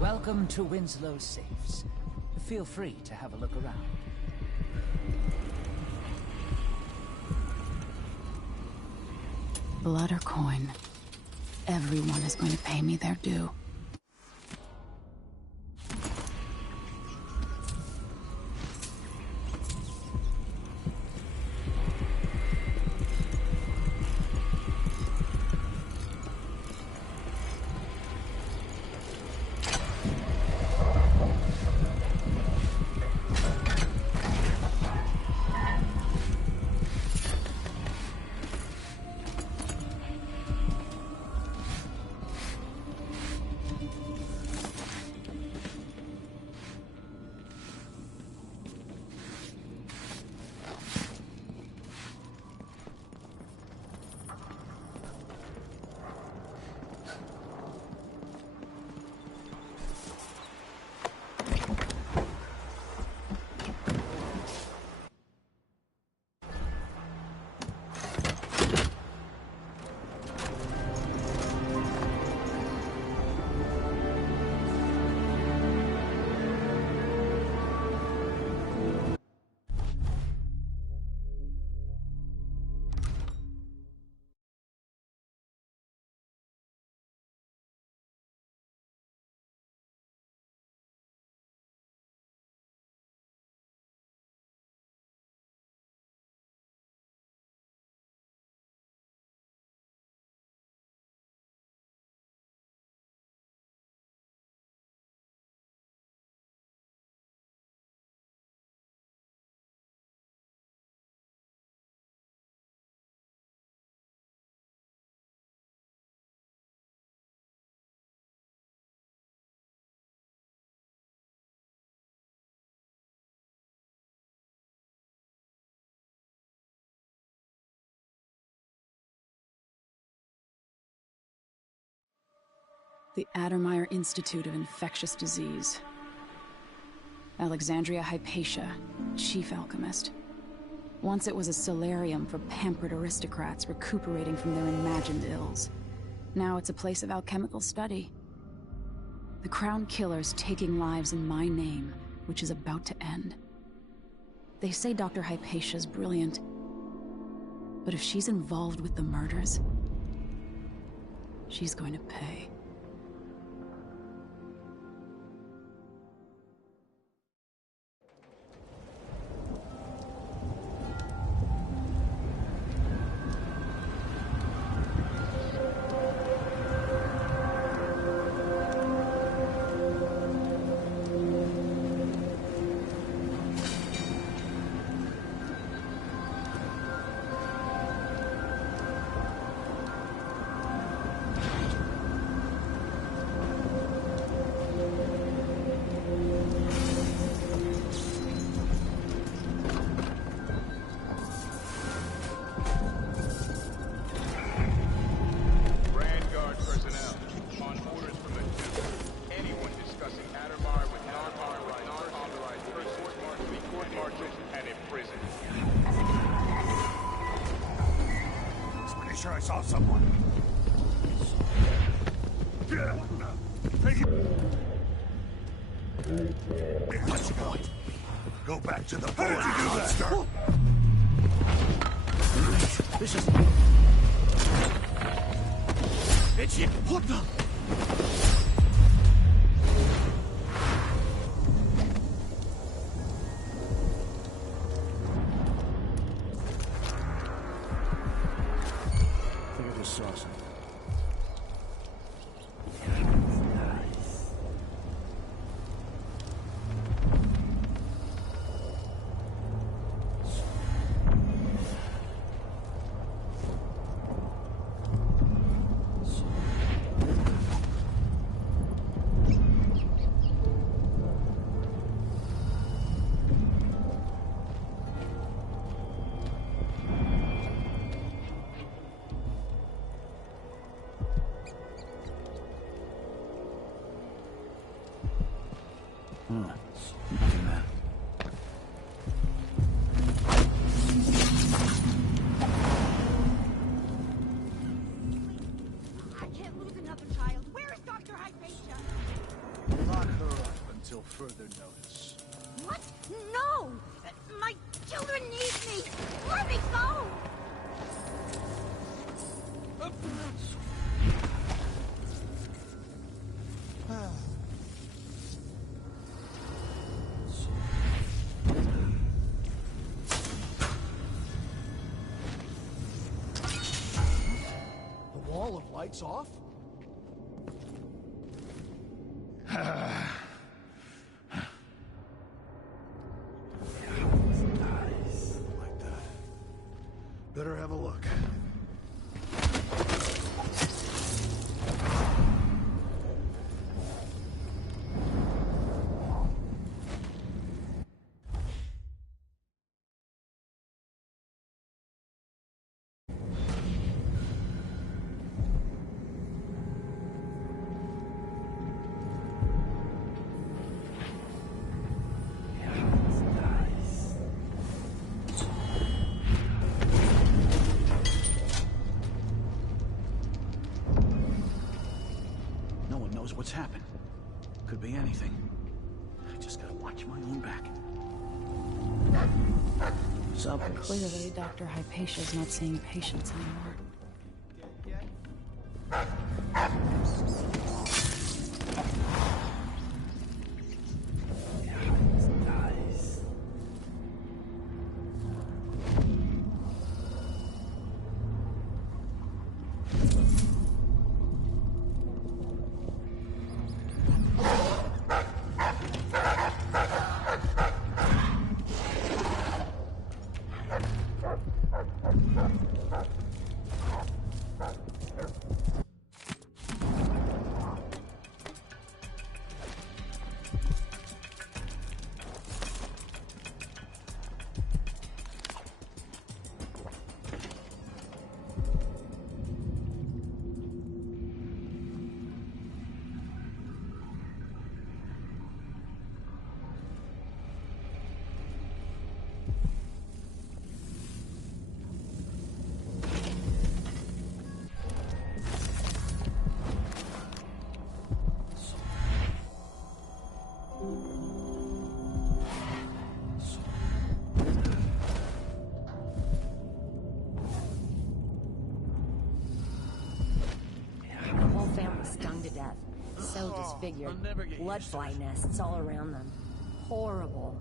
Welcome to Winslow's safes. Feel free to have a look around. Blood or coin, everyone is going to pay me their due. The Addermeyer Institute of Infectious Disease. Alexandria Hypatia, chief alchemist. Once it was a solarium for pampered aristocrats recuperating from their imagined ills. Now it's a place of alchemical study. The Crown Killer's taking lives in my name, which is about to end. They say Dr. Hypatia's brilliant, but if she's involved with the murders, she's going to pay. sure I saw someone. Take it. Let's go. Go back to the board, monster. This is... It's you. What the... I think I just saw something. Nothing there. I can't lose another child. Where is Dr. Hypatia? Lock her up until further notice. What? No! My children need me! Let me go! The wall of light's off? Like that. Better have a look. No one knows what's happened. Could be anything. I just gotta watch my own back. So Clearly, Dr. Hypatia's not seeing patients anymore. The whole family's stung to death. So disfigured. Blood fly nests all around them. Horrible.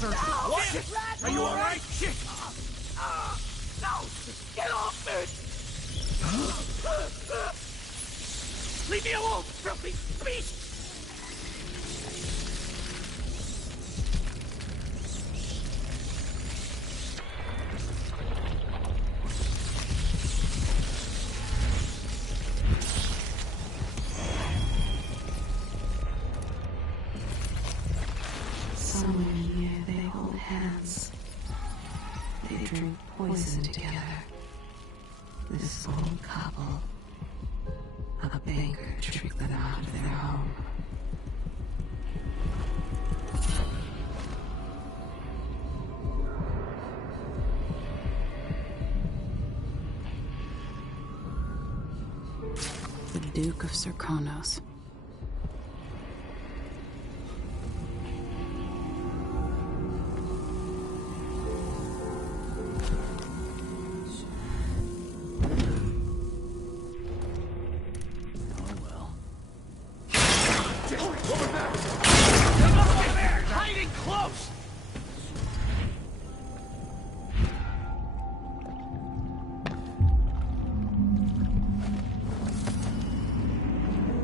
What? Are you alright? Shit! No! Get off me! Leave me alone, filthy beast! hands. They drink poison together. This old couple. A banker tricked them out of their home. The Duke of Serkonos.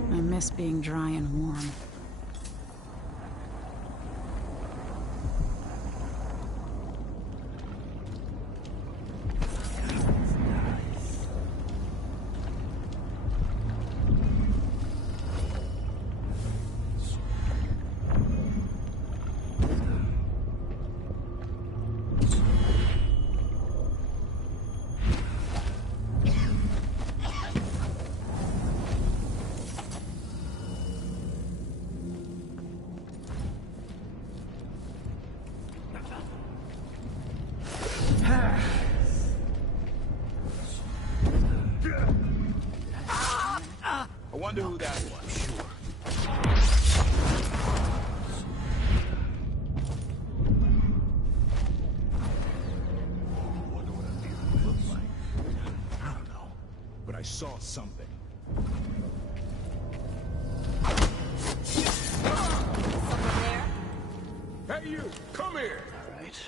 I miss being dry and warm. I wonder who that was. Sure. Wonder what a demon looks like. I don't know, but I saw something. Someone there? Hey, you! Come here! All right.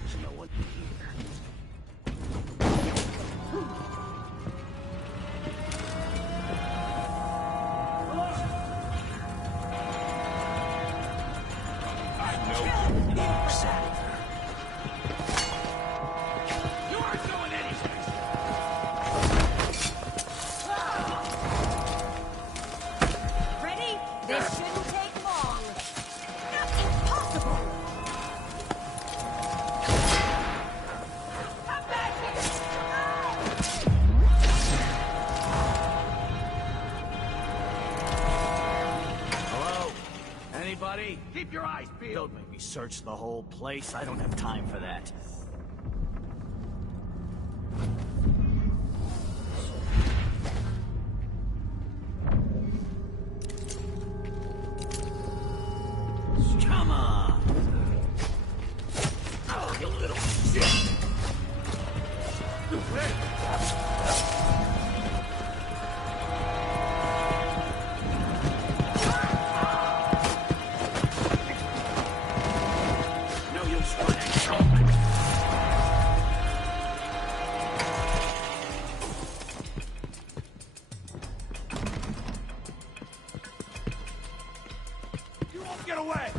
There's no one here. Keep your eyes peeled. Don't make me search the whole place. I don't have time for that. Come on! Oh, you little shit! Get away!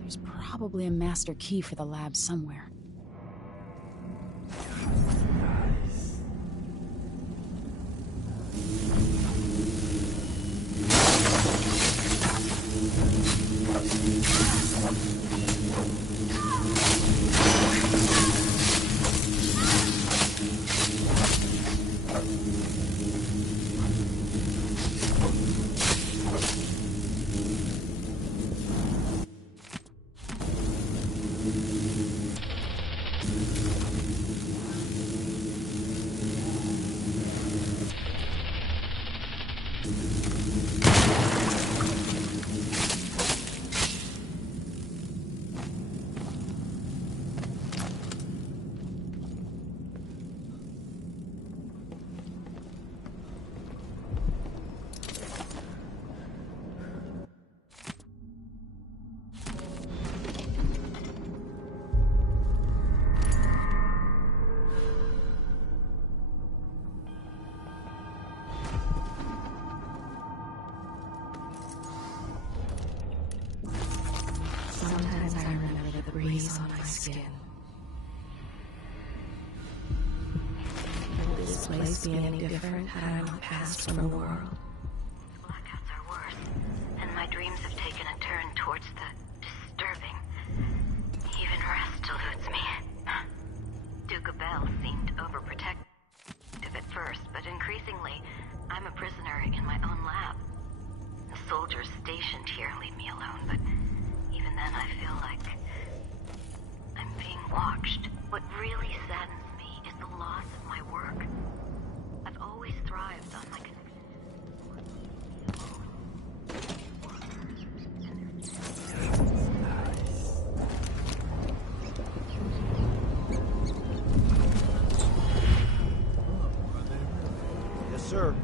There's probably a master key for the lab somewhere. Sometimes I remember the breeze on my skin. this place be any different had I not passed from the world? Blackouts are worse, and my dreams have taken a turn towards the disturbing. Even rest eludes me. Duke Bell seemed overprotective at first, but increasingly, I'm a prisoner in my own lab. The soldiers stationed here leave me alone, but even then I feel like I'm being watched. What really saddens me is the loss of my work. I've always thrived on my Yes, sir.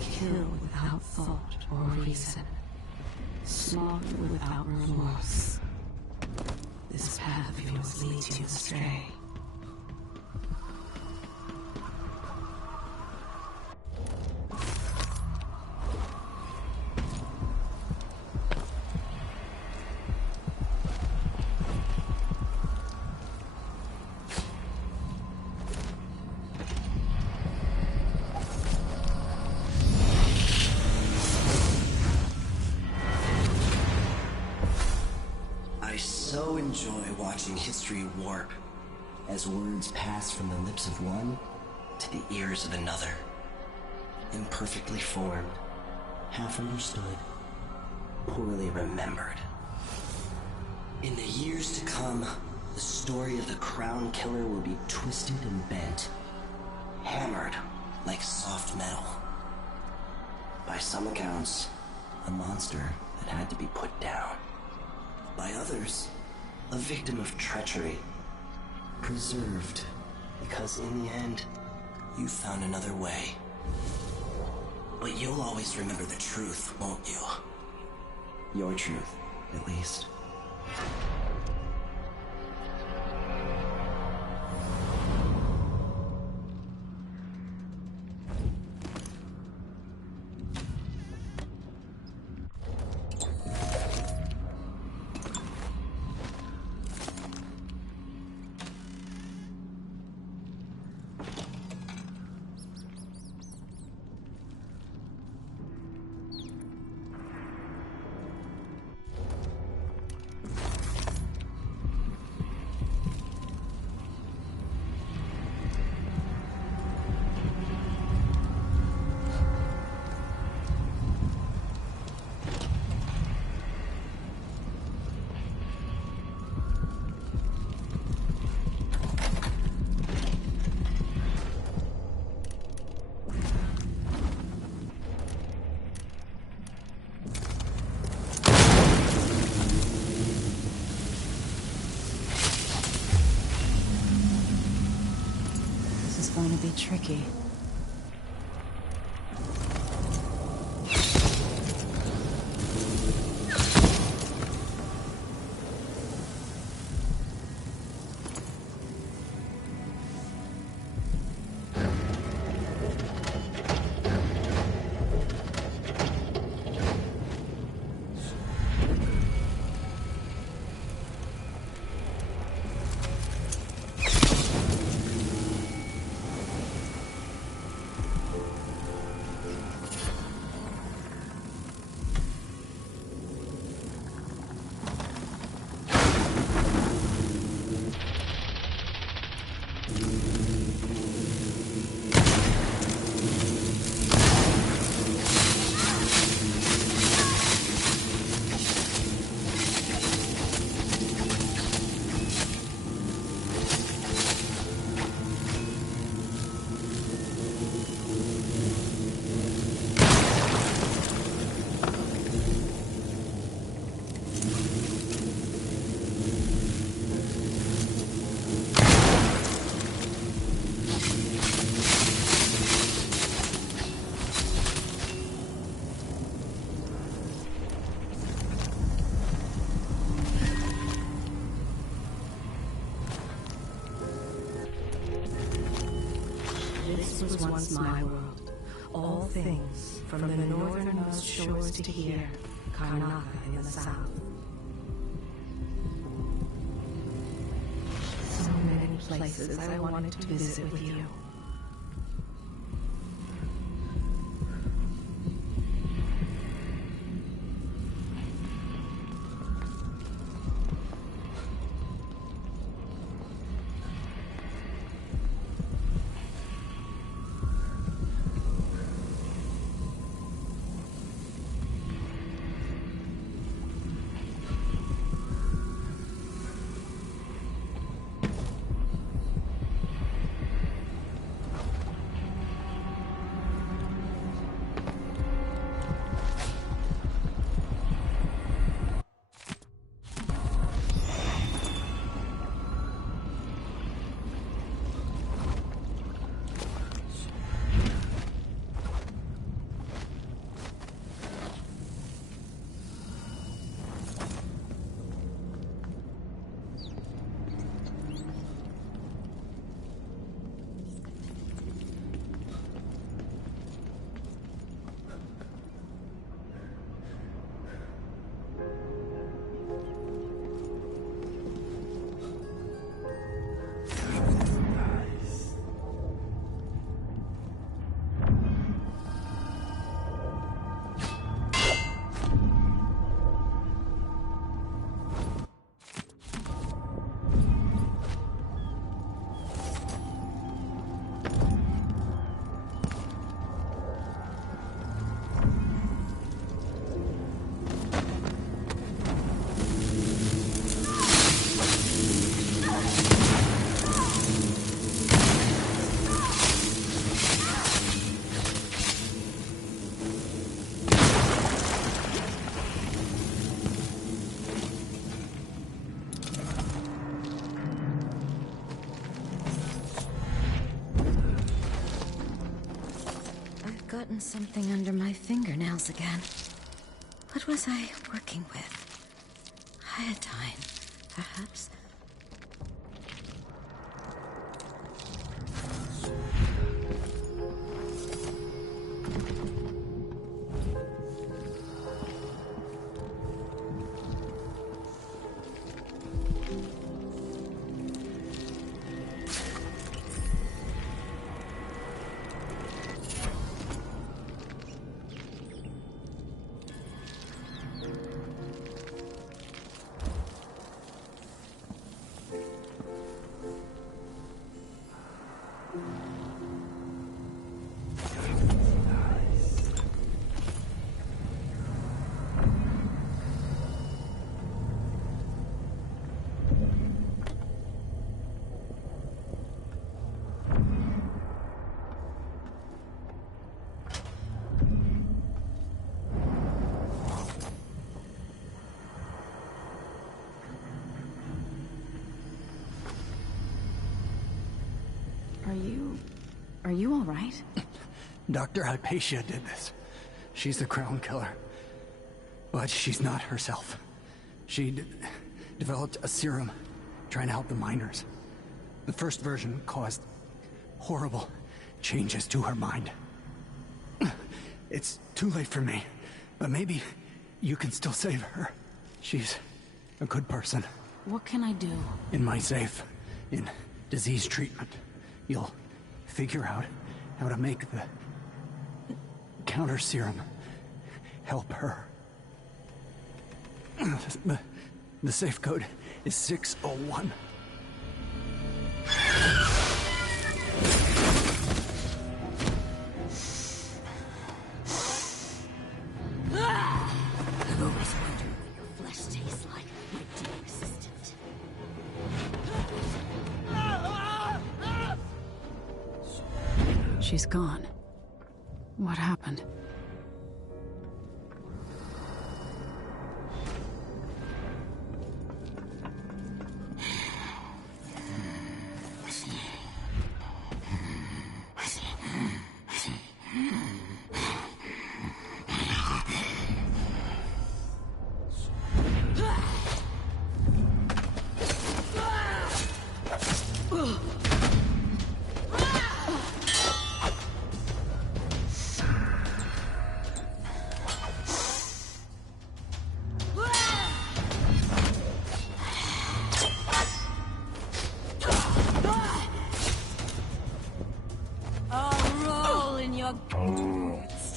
Kill without thought or reason. Slaughter without remorse. This path of yours leads you astray. I so enjoy watching history warp as words pass from the lips of one to the ears of another. Imperfectly formed, half understood, poorly remembered. In the years to come, the story of the Crown Killer will be twisted and bent, hammered like soft metal. By some accounts, a monster that had to be put down. By others, a victim of treachery, preserved because in the end, you found another way. But you'll always remember the truth, won't you? Your truth, at least. going to be tricky. This was once my world. All things, from the northernmost shores to here, Karnaca in the south. So many places I wanted to visit with you. Gotten something under my fingernails again. What was I working with? Iodine, perhaps? Are you Are you all right? Dr. Hypatia did this. She's the crown killer. But she's not herself. She developed a serum trying to help the miners. The first version caused horrible changes to her mind. It's too late for me, but maybe you can still save her. She's a good person. What can I do? In my safe, in disease treatment, you'll figure out how to make the counter serum help her. The safe code is 601. I've always wondered what your flesh tastes like, my dear assistant. She's gone. What happened?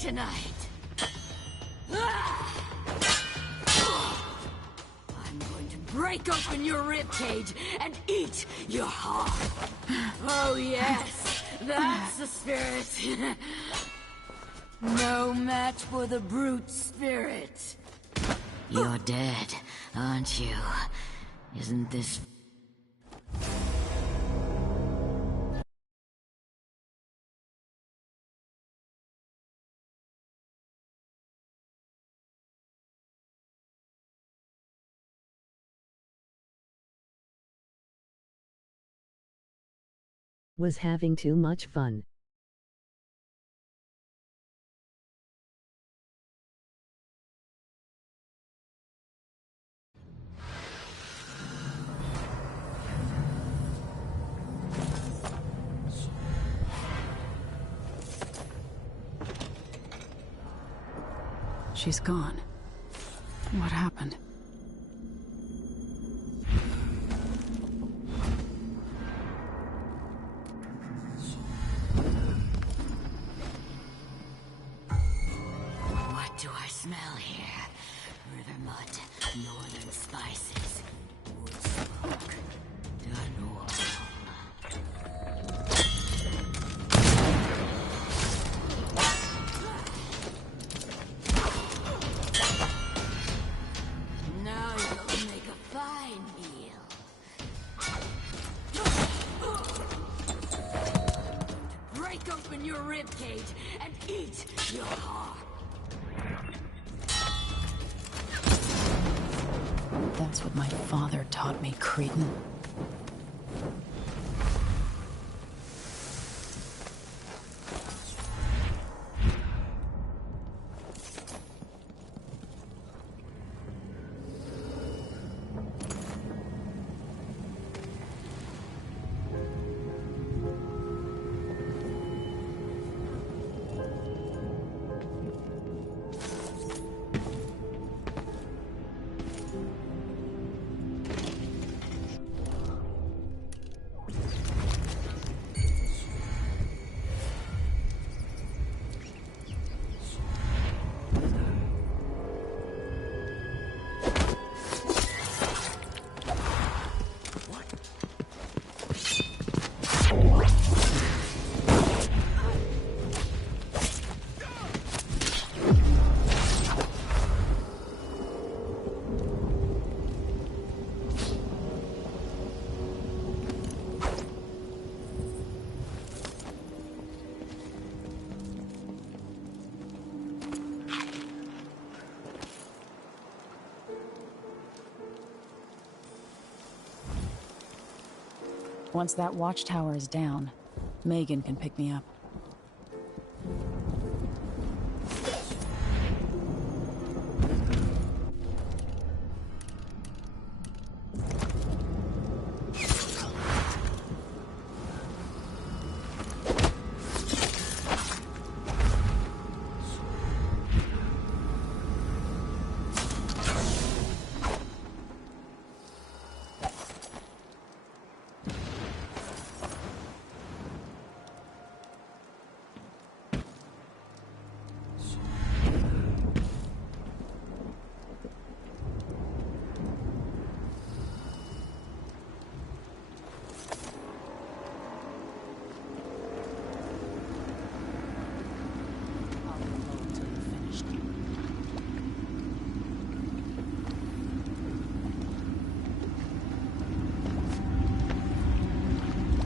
Tonight. I'm going to break open your ribcage and eat your heart. Oh yes, that's the spirit. No match for the brute spirit. You're dead, aren't you? Isn't this... Was having too much fun. She's gone. What happened? What do I smell here? River mud, northern spices, wood smoke, Dunwall. Now you'll make a fine meal. To break open your ribcage and eat your heart. That's what my father taught me, cretin. Once that watchtower is down, Megan can pick me up.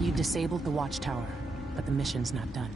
You disabled the watchtower, but the mission's not done.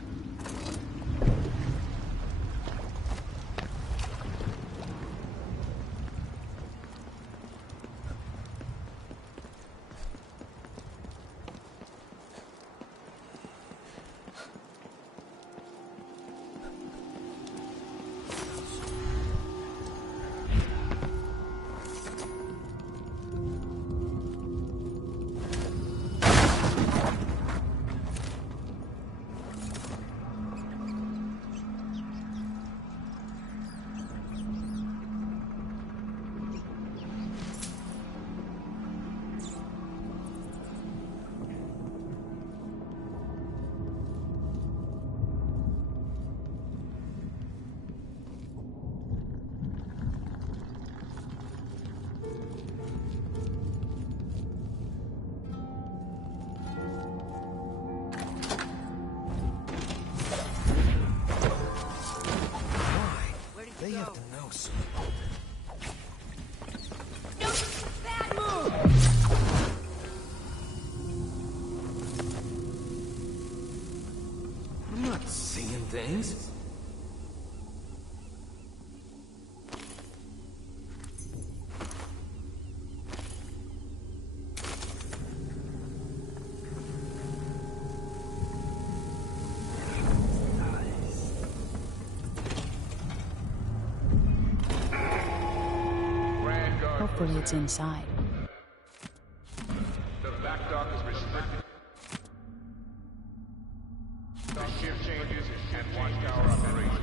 They have to know something. I'm not seeing things. Hopefully it's inside. The back dock is restricted. Shift changes and watchtower operations.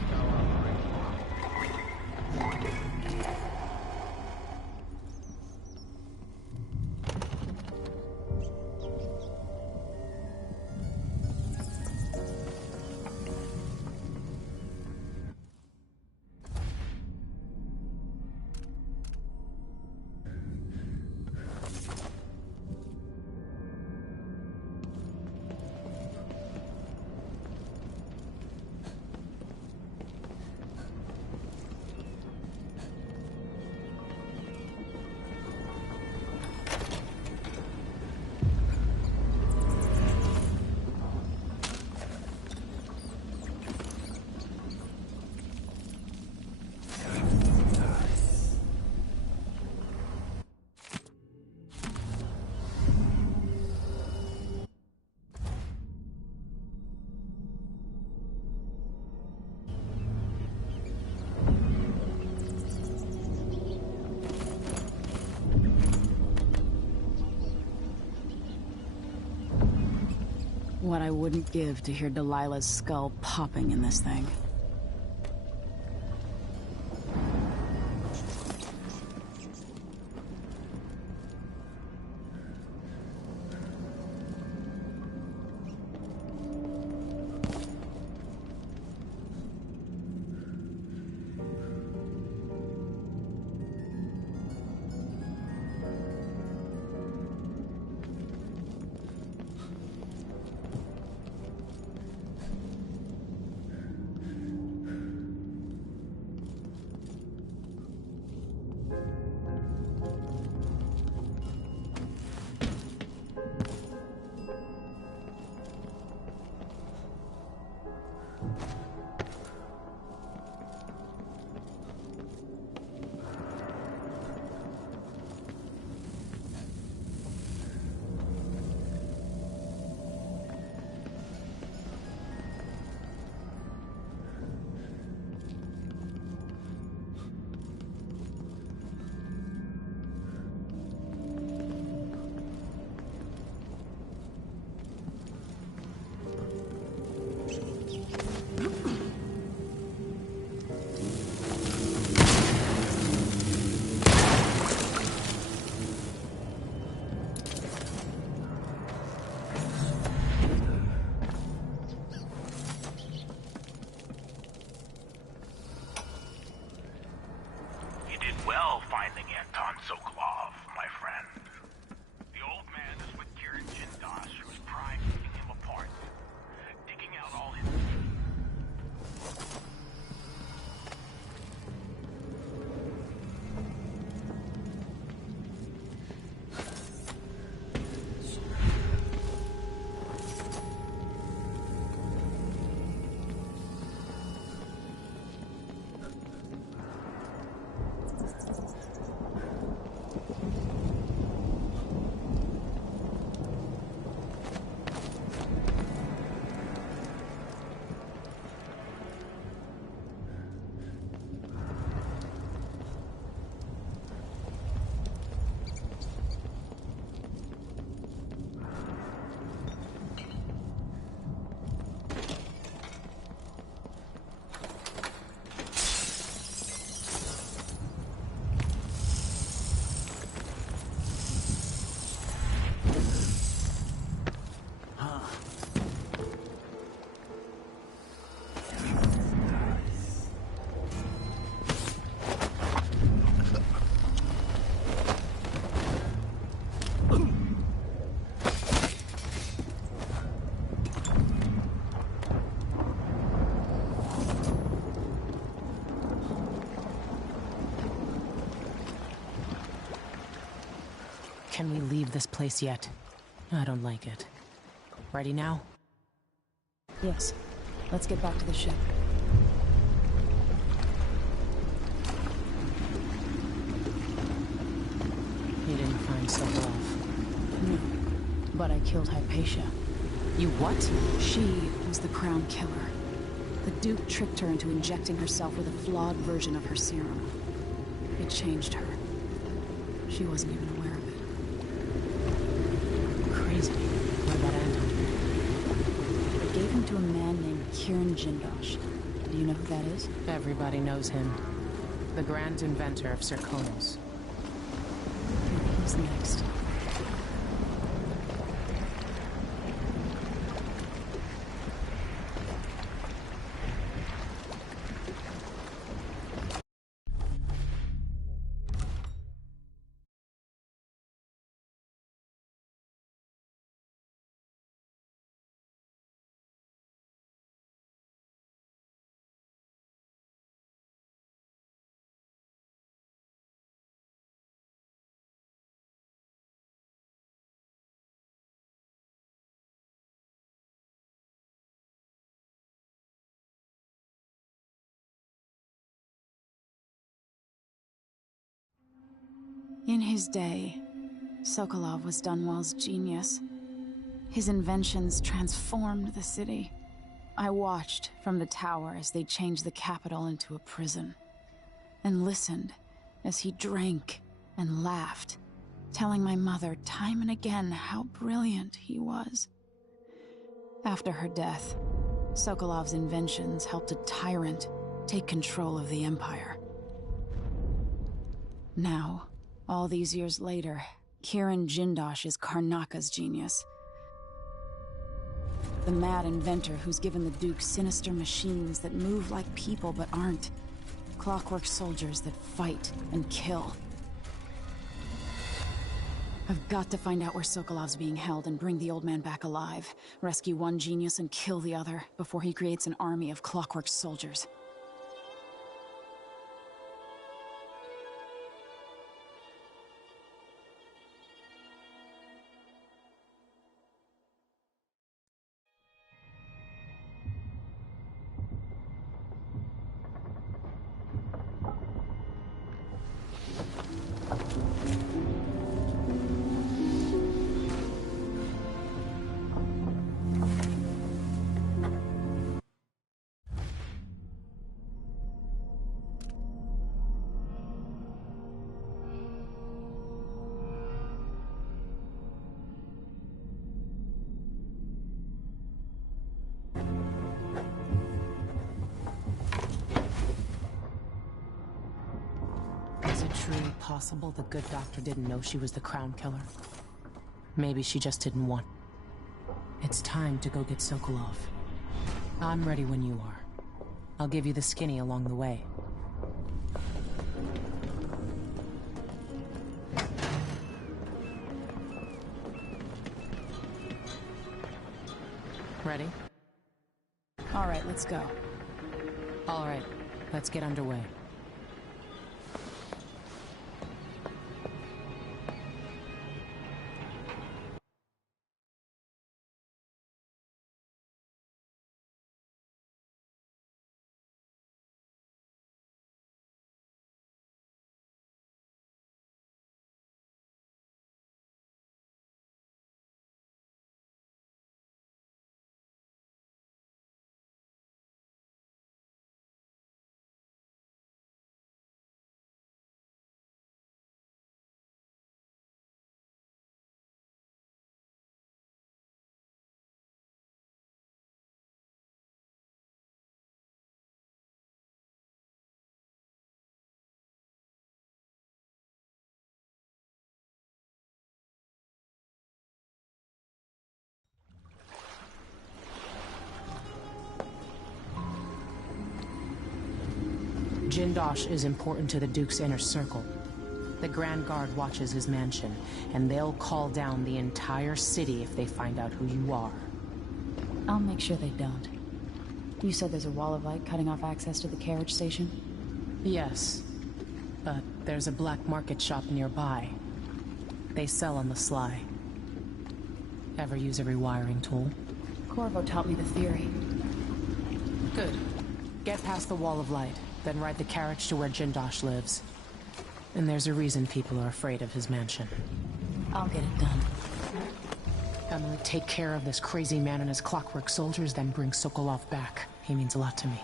What I wouldn't give to hear Delilah's skull popping in this thing. of this place yet. I don't like it. Ready now? Yes. Let's get back to the ship. You didn't find Sokolov? No. But I killed Hypatia. You what? She was the Crown Killer. The Duke tricked her into injecting herself with a flawed version of her serum. It changed her. She wasn't even aware of it. Crazy. What about Anton? They gave him to a man named Kieran Jindosh. Do you know who that is? Everybody knows him. The grand inventor of Zirconos. Maybe he's next. In his day, Sokolov was Dunwall's genius. His inventions transformed the city. I watched from the tower as they changed the capital into a prison, and listened as he drank and laughed, telling my mother time and again how brilliant he was. After her death, Sokolov's inventions helped a tyrant take control of the Empire. Now, all these years later, Kieran Jindosh is Karnaka's genius. The mad inventor who's given the Duke sinister machines that move like people but aren't. Clockwork soldiers that fight and kill. I've got to find out where Sokolov's being held and bring the old man back alive. Rescue one genius and kill the other before he creates an army of clockwork soldiers. Is it truly possible the good doctor didn't know she was the Crown Killer? Maybe she just didn't want. It's time to go get Sokolov. I'm ready when you are. I'll give you the skinny along the way. Ready? All right, let's go. All right, let's get underway. Jindosh is important to the Duke's inner circle. The Grand Guard watches his mansion, and they'll call down the entire city if they find out who you are. I'll make sure they don't. You said there's a wall of light cutting off access to the carriage station? Yes, but there's a black market shop nearby. They sell on the sly. Ever use a rewiring tool? Corvo taught me the theory. Good. Get past the wall of light, then ride the carriage to where Jindosh lives. And there's a reason people are afraid of his mansion. I'll get it done. Emily, take care of this crazy man and his clockwork soldiers, then bring Sokolov back. He means a lot to me.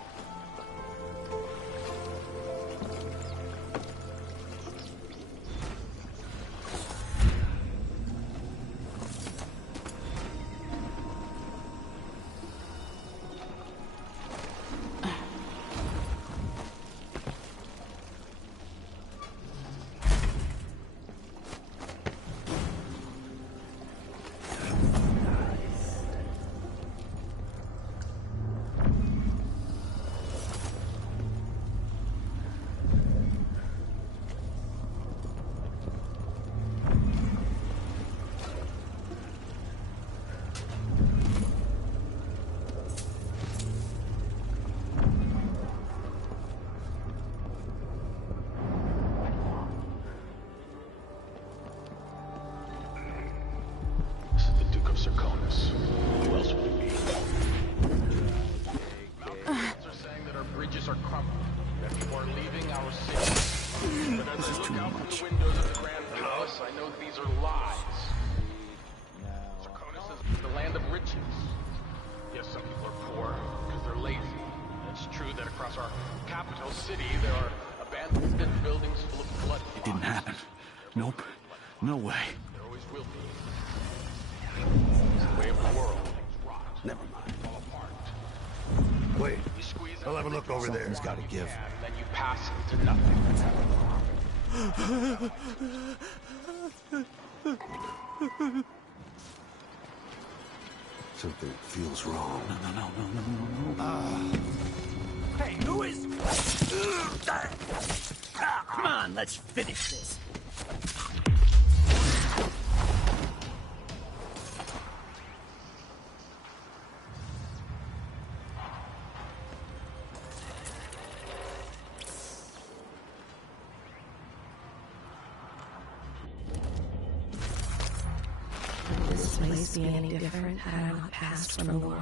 Nope. No way. There always will be. It's the way of the world. Things rot. Never mind. Fall apart. Wait. I'll have a look over there. Something's gotta give. And then you pass into nothing. Something feels wrong. No. Hey, who is... Come on, let's finish this. Would this place be any different had I not passed from the world?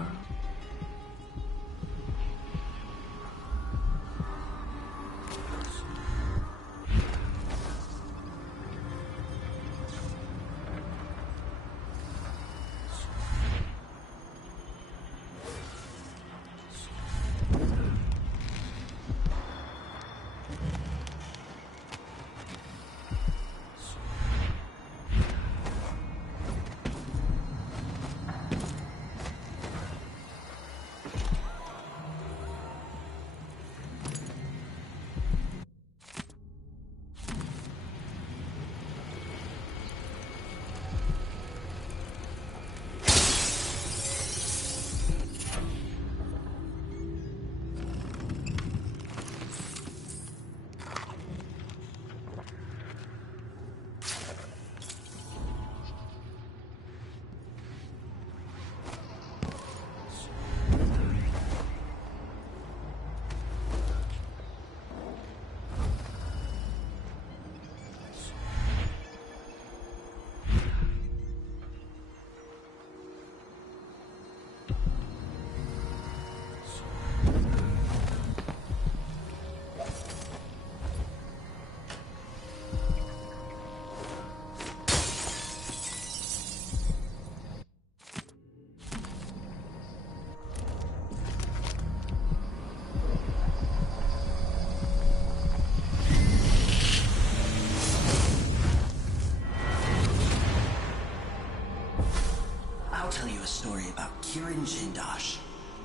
I'll tell you a story about Kirin Jindosh,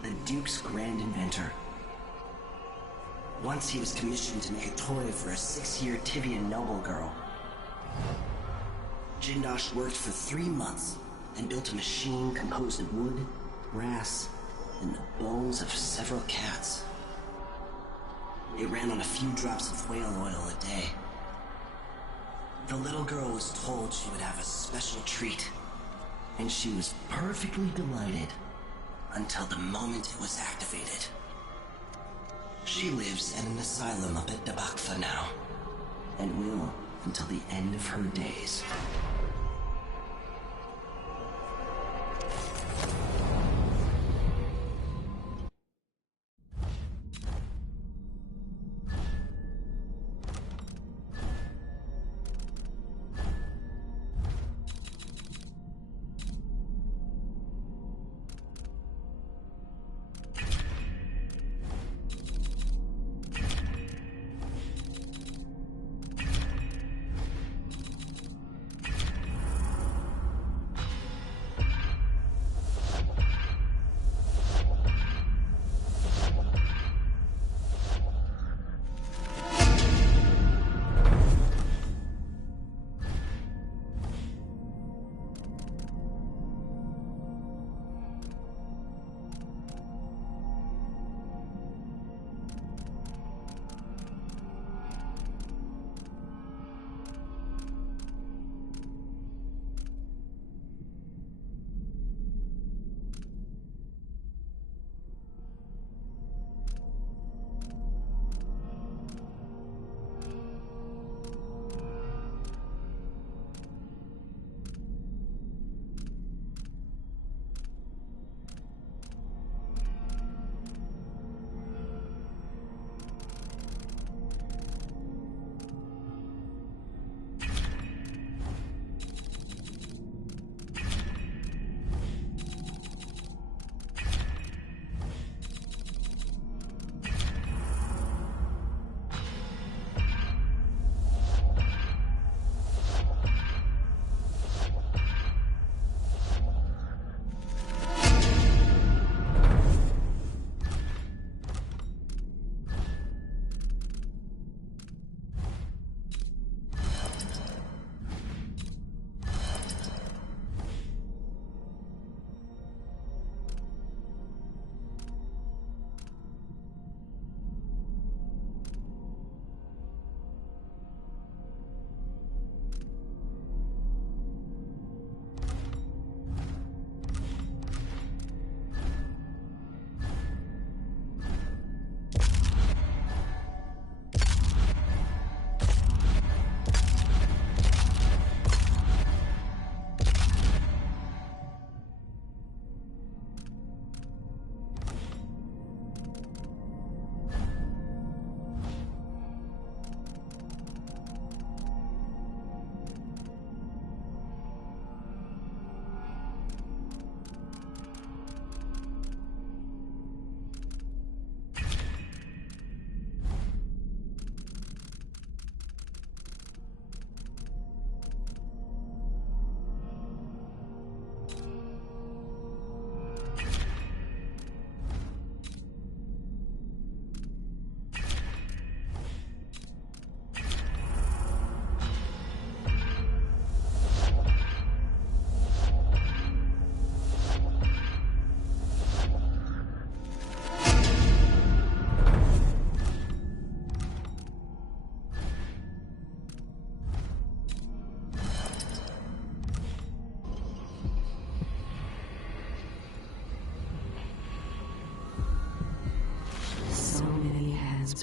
the Duke's grand inventor. Once he was commissioned to make a toy for a 6-year Tivian noble girl. Jindosh worked for 3 months and built a machine composed of wood, brass, and the bones of several cats. It ran on a few drops of whale oil a day. The little girl was told she would have a special treat, and she was perfectly delighted until the moment it was activated. She lives at an asylum up at Dabakfa now, and will until the end of her days.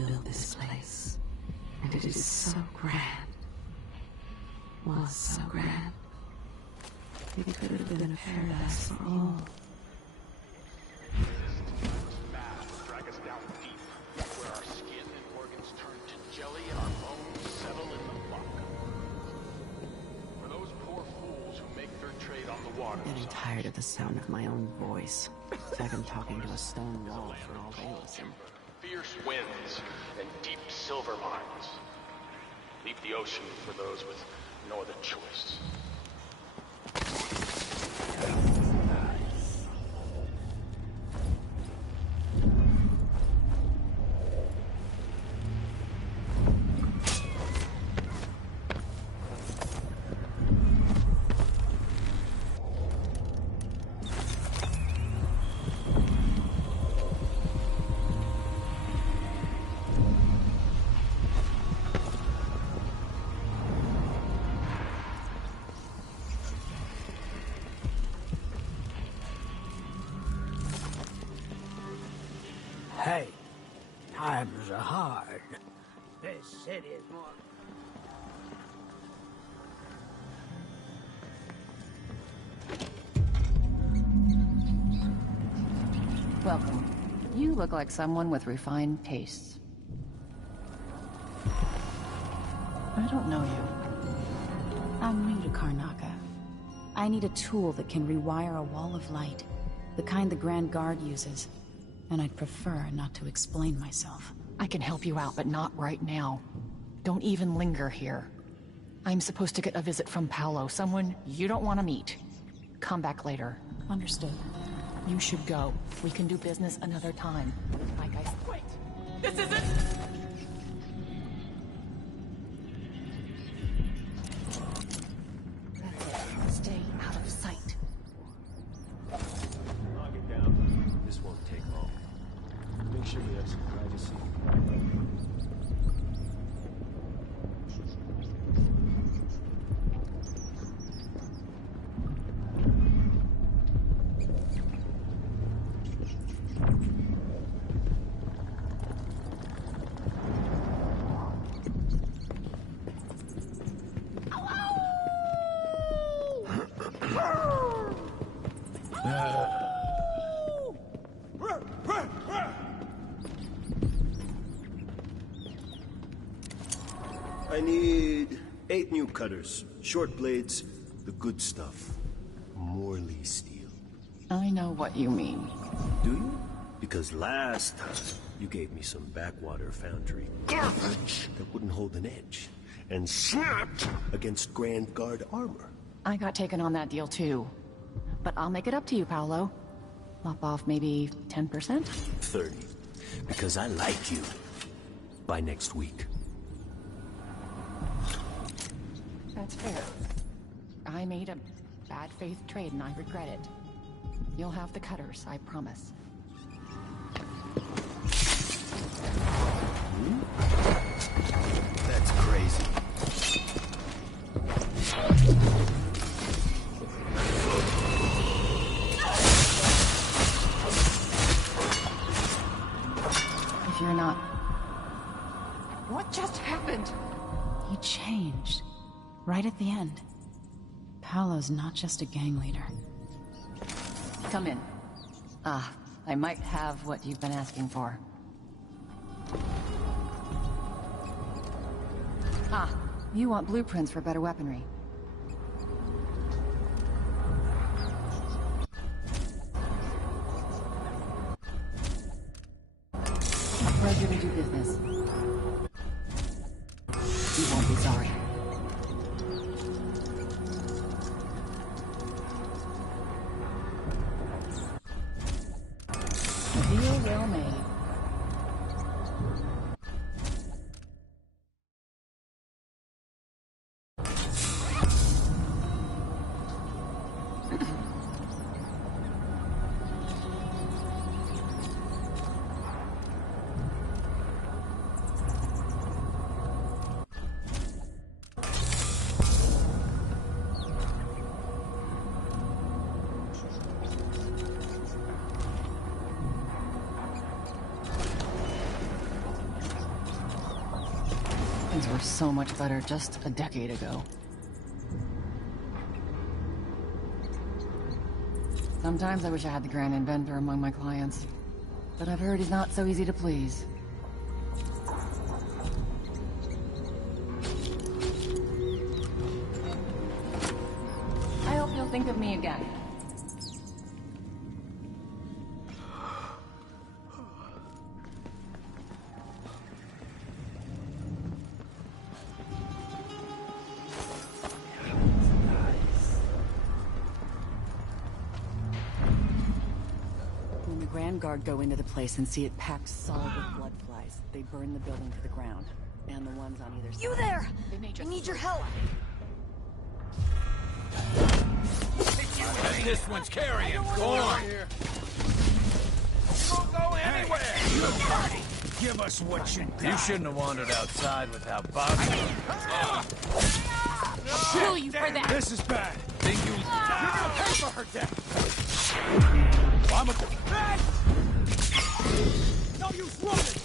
built this place, and it is so grand. Was so grand. It could have been a paradise for all. Drag us down deep, where our skin and organs turn to jelly and our bones settle in the muck. For those poor fools who make their trade on the water. Getting tired of the sound of my own voice. It's like I'm talking to a stone wall for all they listen. Fierce winds and deep silver mines. Leave the ocean for those with no other choice. Hey, times are hard. This city is more... Welcome. You look like someone with refined tastes. I don't know you. I'm new to Karnaca. I need a tool that can rewire a wall of light, the kind the Grand Guard uses. And I'd prefer not to explain myself. I can help you out, but not right now. Don't even linger here. I'm supposed to get a visit from Paolo, someone you don't want to meet. Come back later. Understood. You should go. We can do business another time. Like I said. Wait! This isn't... Stay out of sight. Knock it down. This won't take long. Make sure we have some privacy. I need 8 new cutters, short blades, the good stuff. Morley steel. I know what you mean. Do you? Because last time, you gave me some backwater foundry garbage that wouldn't hold an edge, and snapped against Grand Guard armor. I got taken on that deal too. But I'll make it up to you, Paolo. Lop off maybe 10%? 30. Because I like you. By next week. That's fair. I made a bad faith trade and I regret it. You'll have the cutters, I promise. That's crazy. If you're not... What just happened? He changed. Right at the end. Paolo's not just a gang leader. Come in. I might have what you've been asking for. You want blueprints for better weaponry. Pleasure to do business. You won't be sorry. Deal well made. Things were so much better just a decade ago. Sometimes I wish I had the Grand Inventor among my clients. But I've heard he's not so easy to please. I hope you'll think of me again. When the Grand Guard go into the place and see it packed solid with blood flies, they burn the building to the ground. And the ones on either side. You there! I need your help! This one's carrying. Go on. You won't go anywhere. You party. Give us what you got. You shouldn't have wandered outside without Bob. I'll kill you for that. This is bad. Think you're gonna pay for her death. I'm a... No use running.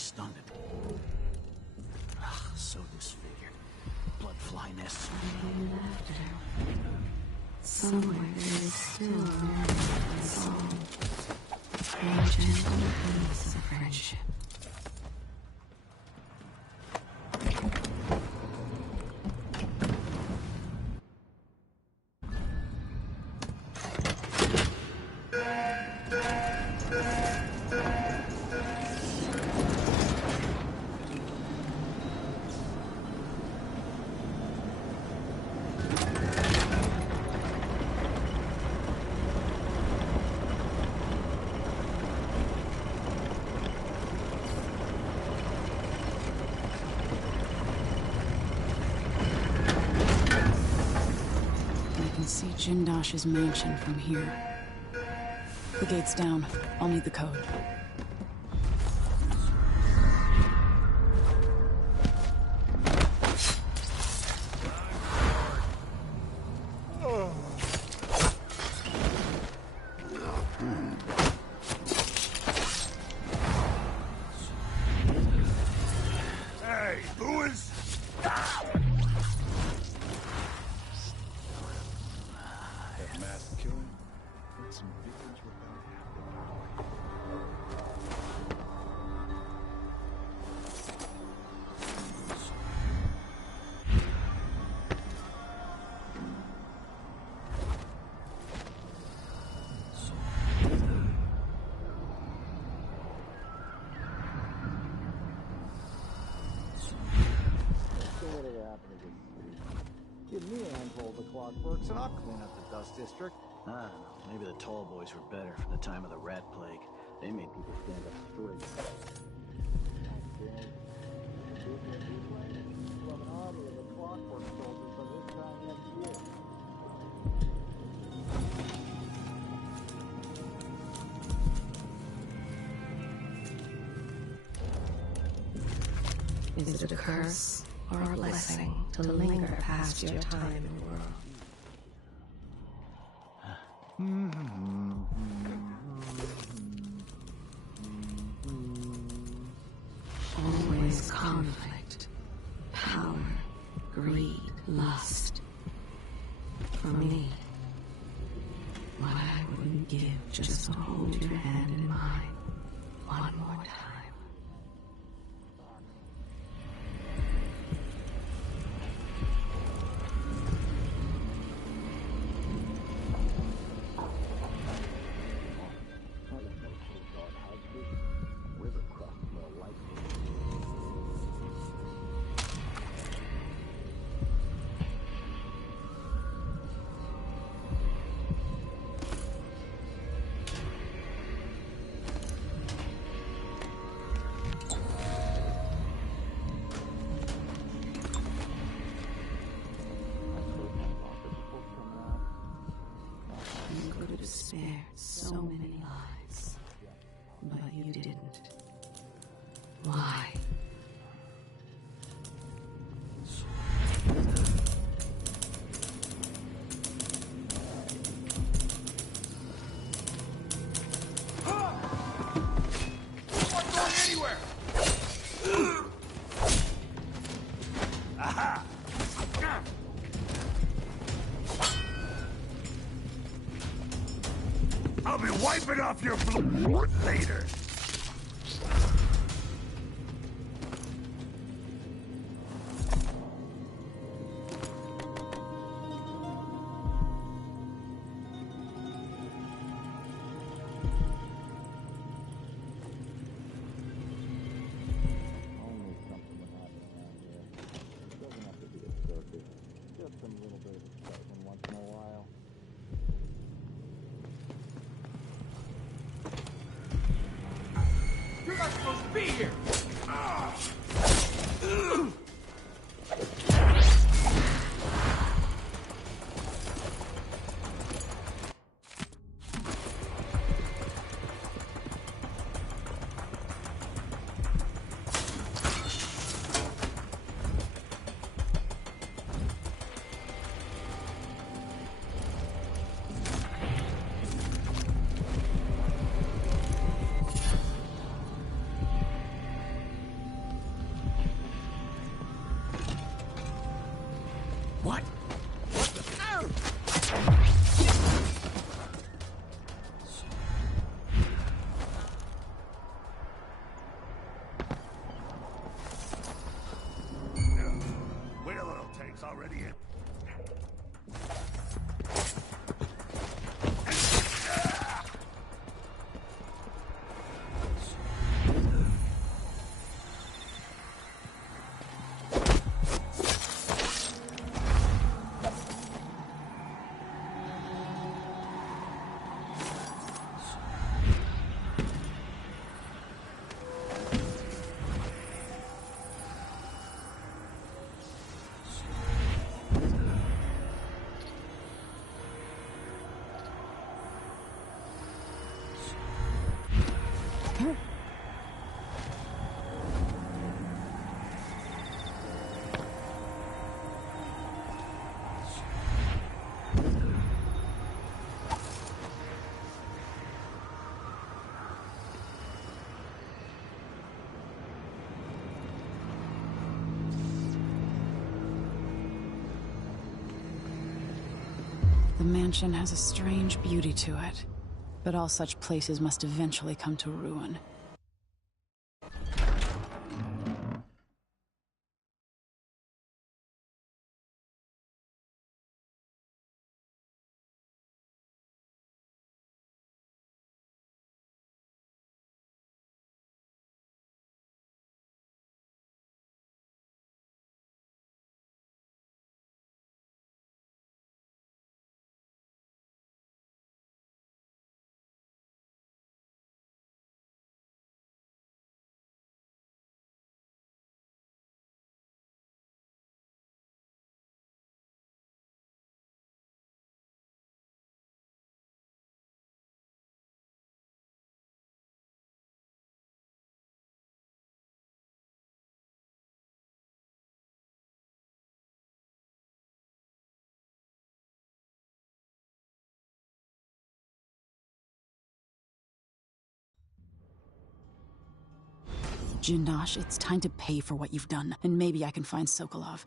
Stunted. So disfigured. Blood fly nests. Somewhere very still and soul. And gentle hands of friendship. See Jindosh's mansion from here. The gate's down. I'll need the code. Hey, Lewis! Mass killing. And some victims were bound to Give me a handful of the clockworks and I'll clean up the dust district. I don't know. Maybe the tall boys were better for the time of the rat plague. They made people stand up straight. Is it a curse or a blessing to linger past your time in the world? Always conflict, power, greed, lust. For me, what I wouldn't give just to hold your hand in mine one more time. You could have spared so many lives, but you didn't. Why? Aha! I'll be wiping off your blood later. You're not supposed to be here! What? Wait a little, tank's already in. The mansion has a strange beauty to it, but all such places must eventually come to ruin. Jindosh, it's time to pay for what you've done, and maybe I can find Sokolov.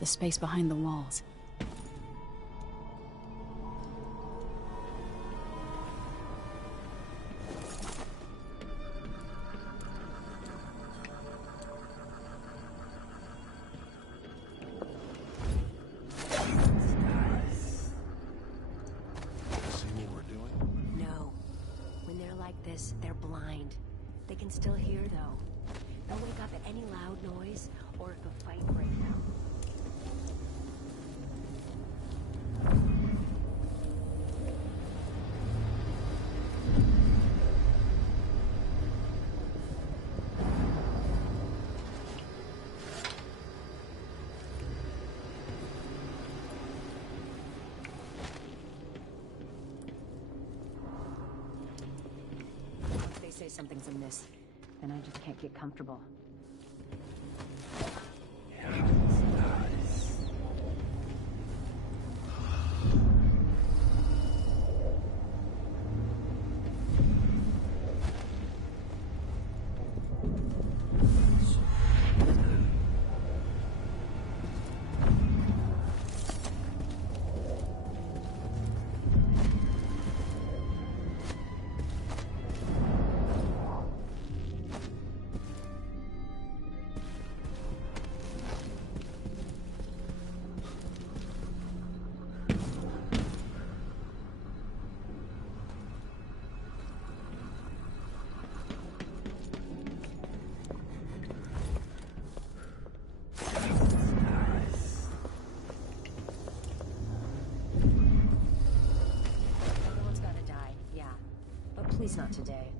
The space behind the walls. See what we're doing? No. When they're like this, they're blind. They can still hear, though. They'll wake up at any loud noise, or if a fight breaks out. If they say something's amiss, then I just can't get comfortable. Please not today.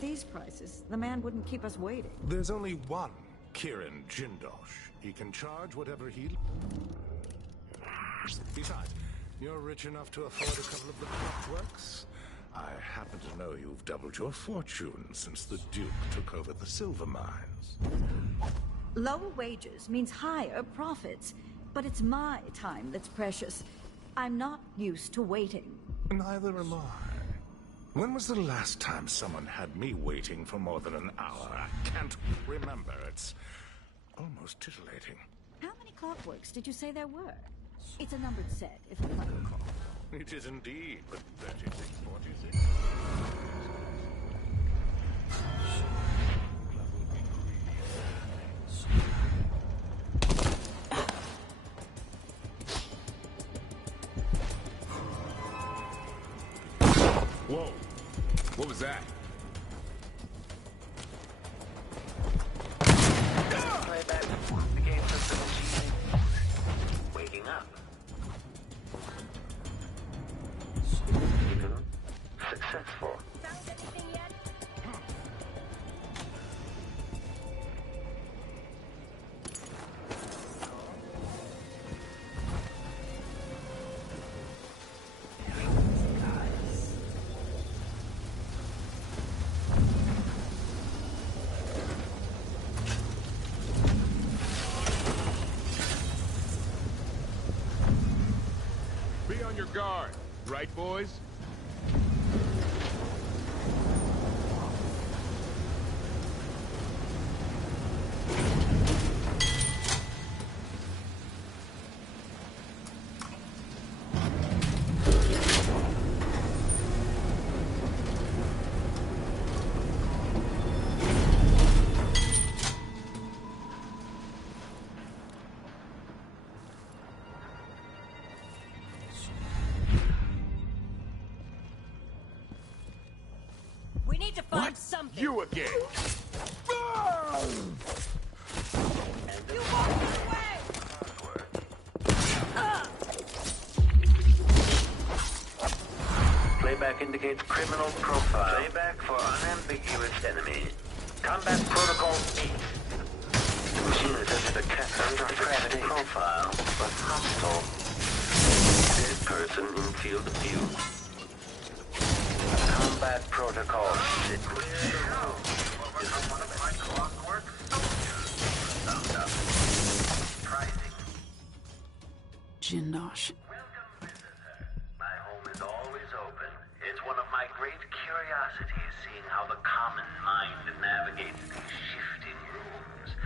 These prices, the man wouldn't keep us waiting. There's only one Kirin Jindosh. He can charge whatever he... Besides, you're rich enough to afford a couple of the clockworks. I happen to know you've doubled your fortune since the Duke took over the silver mines. Lower wages means higher profits, but it's my time that's precious. I'm not used to waiting. Neither am I. When was the last time someone had me waiting for more than an hour? I can't remember. It's almost titillating. How many clockworks did you say there were? It's a numbered set, if I recall. It is indeed, but 3646. Whoa! What was that? Playback. The game system waking up. Successful. on your guard. Right, boys? We need to find something. You again! You walked away! Playback indicates criminal profile. Playback for unambiguous enemy. Combat protocol 8. The machine says the catastrophic profile, but hostile. This person in field of view. Combat protocol 6. Jindosh. My home is always open. It's one of my great curiosities seeing how the common mind navigates these shifting rooms.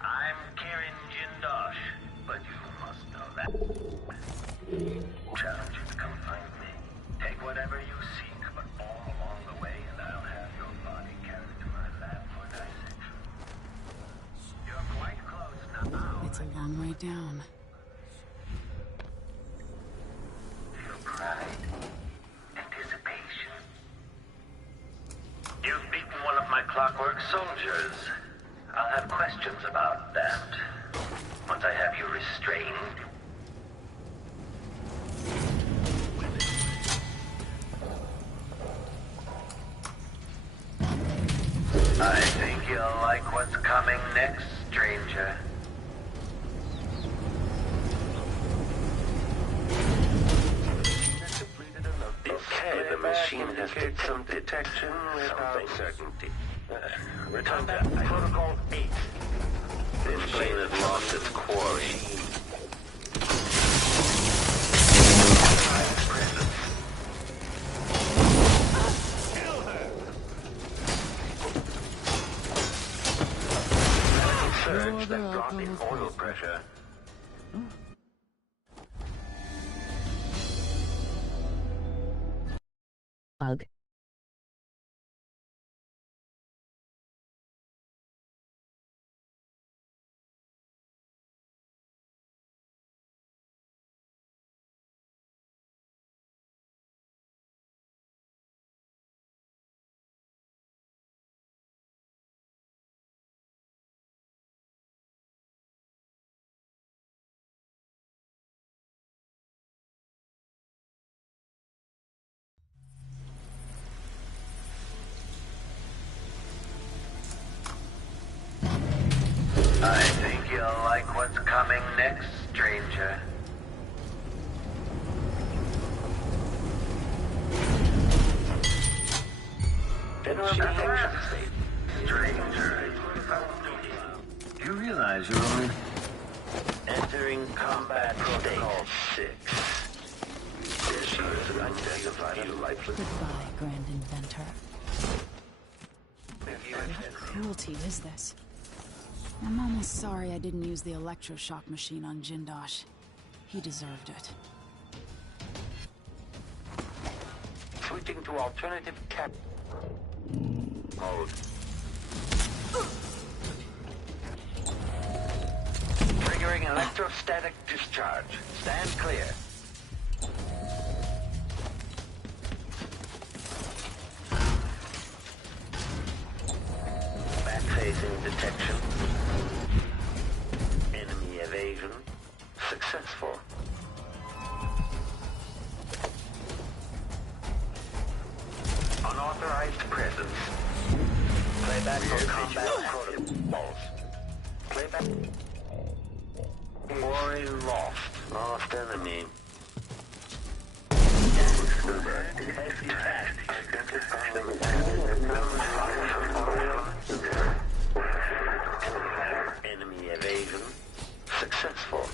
I'm Karen Jindosh, but you must know that. Challenge you to come find me. Take whatever you seek, but all along the way, and I'll have your body carried to my lab for dissection. You're quite close now. It's a long way down. Feel pride. Anticipation. You've beaten one of my clockwork soldiers. I'll have questions about that. Once I have you restrained. I think you'll like what's coming next, stranger. Okay, the machine has did some detection without certainty. Return back to Protocol 8. This machine has lost its quarry. Surge that brought in oil pressure. Bug. I think you'll like what's coming next, stranger. General protection state. Stranger. You realize you're only entering combat protocol 6. This person identified as lifeless. Goodbye, Grand Inventor. What cruelty is this? I'm almost sorry I didn't use the electroshock machine on Jindosh. He deserved it. Switching to alternative cap mode. Triggering electrostatic discharge. Stand clear. Back-facing detection. Enemy evasion. Successful. Unauthorized presence. Playback for combat protocols. Playback. Quarry lost. Lost enemy. Enemy evasion. Successful.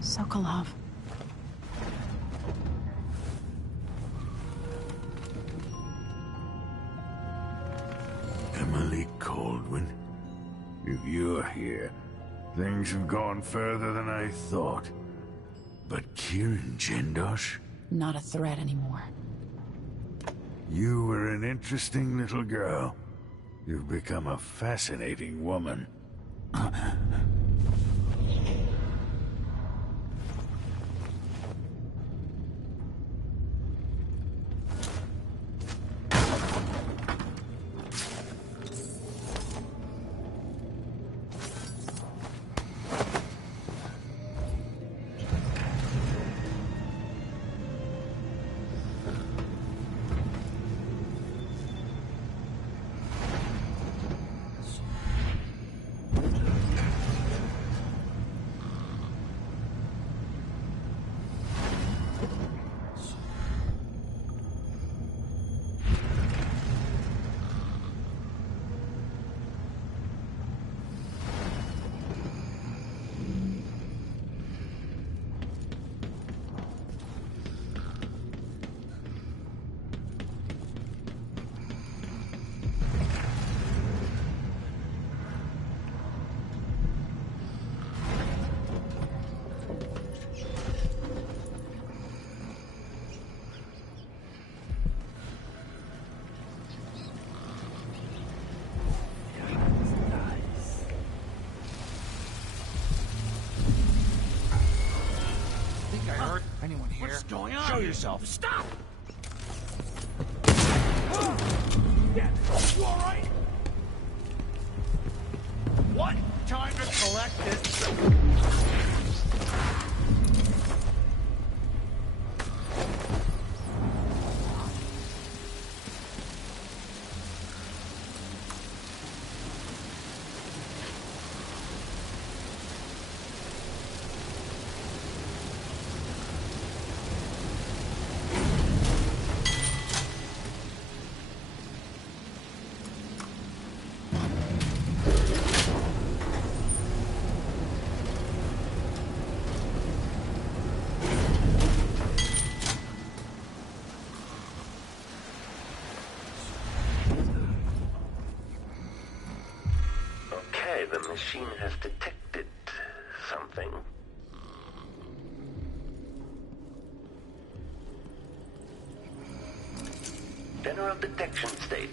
Sokolov. Emily Kaldwin? If you're here, things have gone further than I thought. But Kieran Jendosh? Not a threat anymore. You were an interesting little girl. You've become a fascinating woman. What's going on? Show yourself. Stop! You alright? What? Time to collect this. The machine has detected something. General detection state.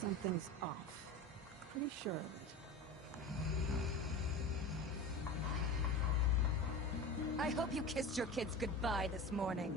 Something's off. Pretty sure of it. I hope you kissed your kids goodbye this morning.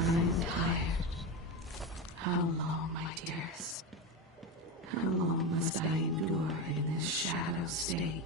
I'm tired. How long, my dearest? How long must I endure in this shadow state?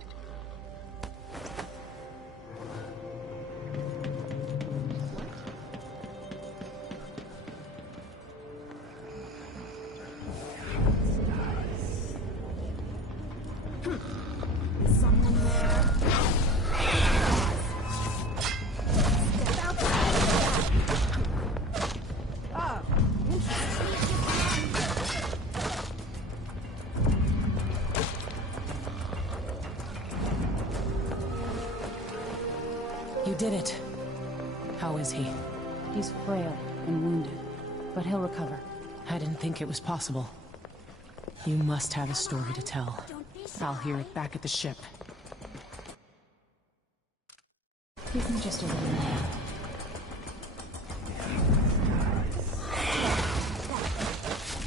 You did it. How is he? He's frail and wounded, but he'll recover. I didn't think it was possible. You must have a story to tell. I'll hear it back at the ship. Give me just a little more.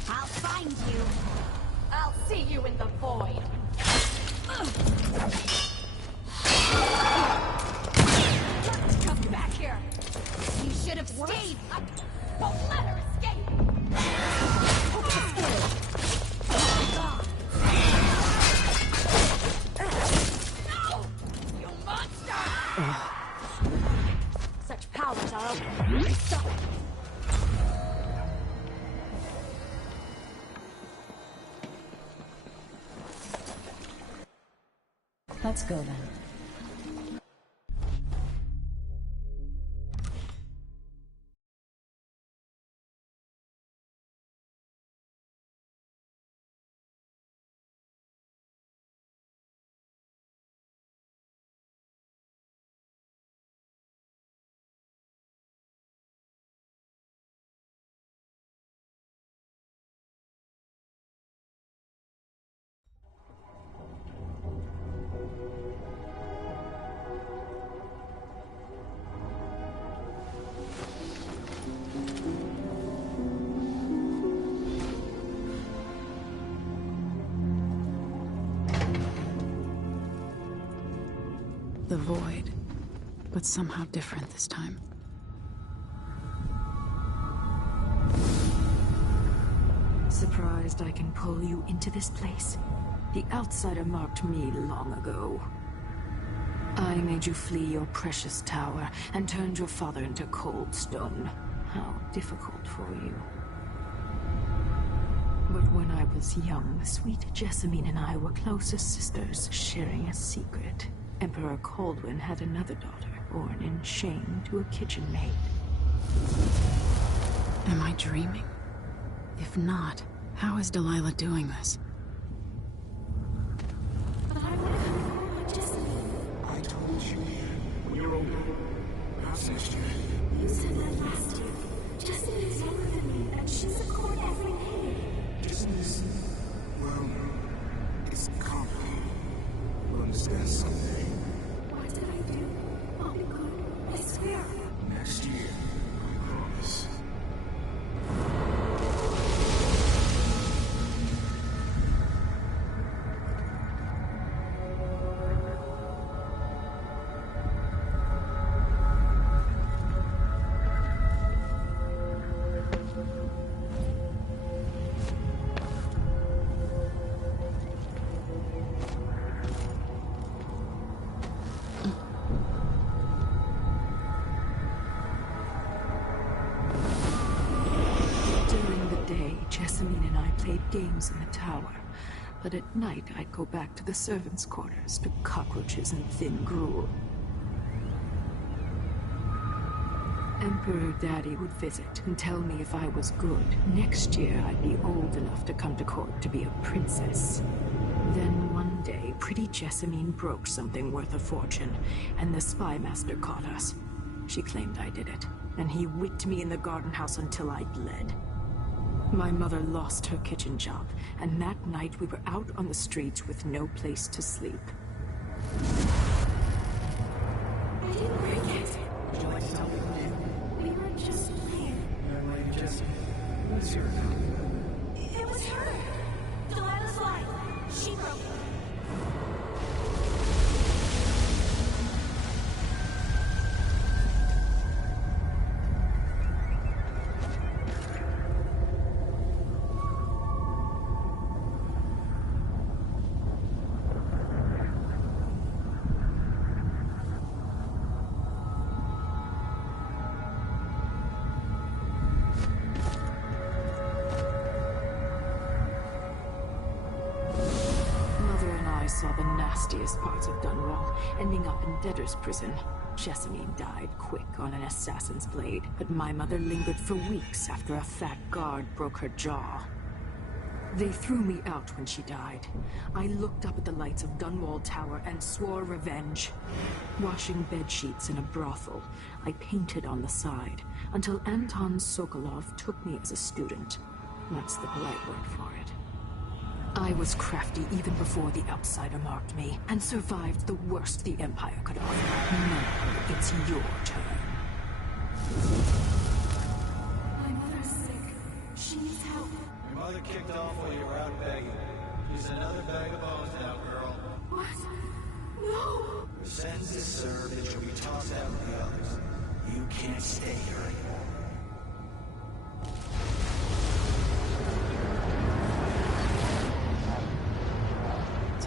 I'll find you. I'll see you in the void. Come back here. You should have stayed. I won't let her escape. No! You monster! Such powers are open. Stop it. Let's go then. The void, but somehow different this time. Surprised I can pull you into this place? The outsider marked me long ago. I made you flee your precious tower and turned your father into cold stone. How difficult for you. But when I was young, sweet Jessamine and I were close as sisters, sharing a secret. Emperor Kaldwin had another daughter, born in shame to a kitchen maid. Am I dreaming? If not, how is Delilah doing this? I told you when you're older. How's next year? You said that last year. Jessamine is younger than me, and she's a court every day. Isn't this... well... it's complicated. We'll understand someday. What did I do? I'll be good. I swear. Next year, I promise. Jessamine and I played games in the tower, but at night I'd go back to the servants' quarters to cockroaches and thin gruel. Emperor Daddy would visit and tell me if I was good. Next year, I'd be old enough to come to court to be a princess. Then one day, pretty Jessamine broke something worth a fortune, and the spy master caught us. She claimed I did it, and he whipped me in the garden house until I bled. My mother lost her kitchen job, and that night we were out on the streets with no place to sleep. I didn't break it. Would you like to tell me what happened? We were just playing. Lady Jessamine. What's your name? It was her. Delilah's life. She broke it. Saw the nastiest parts of Dunwall, ending up in debtor's prison. Jessamine died quick on an assassin's blade, but my mother lingered for weeks after a fat guard broke her jaw. They threw me out when she died. I looked up at the lights of Dunwall Tower and swore revenge. Washing bedsheets in a brothel, I painted on the side, until Anton Sokolov took me as a student. That's the polite word for it. I was crafty even before the outsider marked me, and survived the worst the Empire could offer. Now, it's your turn. My mother's sick. She needs help. Your mother kicked off while you were out begging. She's another bag of bones now, girl. What? No! Your sentence is served and she'll be tossed out with the others. You can't stay here anymore.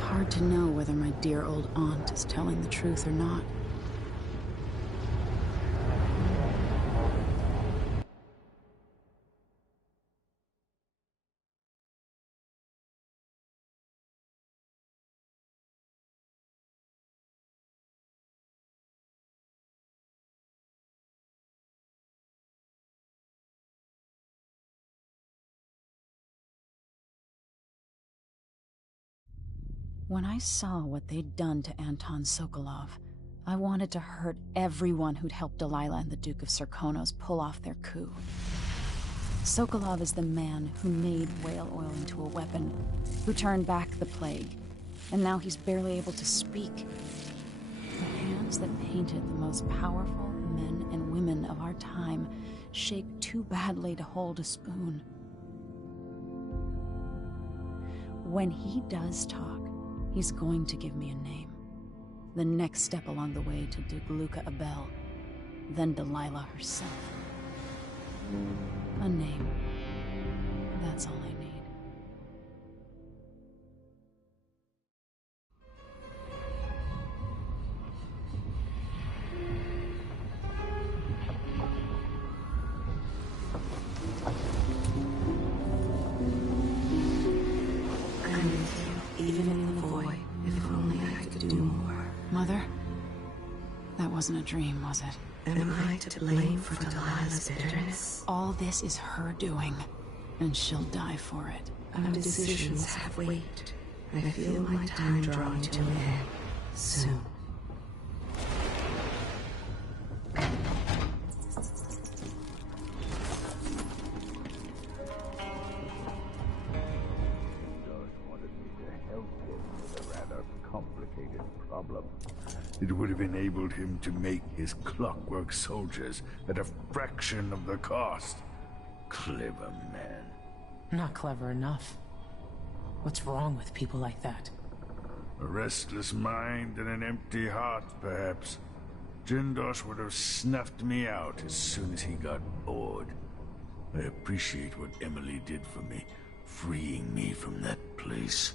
Hard to know whether my dear old aunt is telling the truth or not. When I saw what they'd done to Anton Sokolov, I wanted to hurt everyone who'd helped Delilah and the Duke of Serkonos pull off their coup. Sokolov is the man who made whale oil into a weapon, who turned back the plague, and now he's barely able to speak. The hands that painted the most powerful men and women of our time shake too badly to hold a spoon. When he does talk, he's going to give me a name. The next step along the way to Dugluka Abel, then Delilah herself. A name. That's all I need. I'm with you, even in the void. If only I could do more. Mother? That wasn't a dream, was it? Am I to blame for Delilah's bitterness? All this is her doing, and she'll die for it. Our decisions have weight. I feel my time drawing to an end soon. It would have enabled him to make his clockwork soldiers at a fraction of the cost. Clever man. Not clever enough. What's wrong with people like that? A restless mind and an empty heart, perhaps. Jindosh would have snuffed me out as soon as he got bored. I appreciate what Emily did for me, freeing me from that place.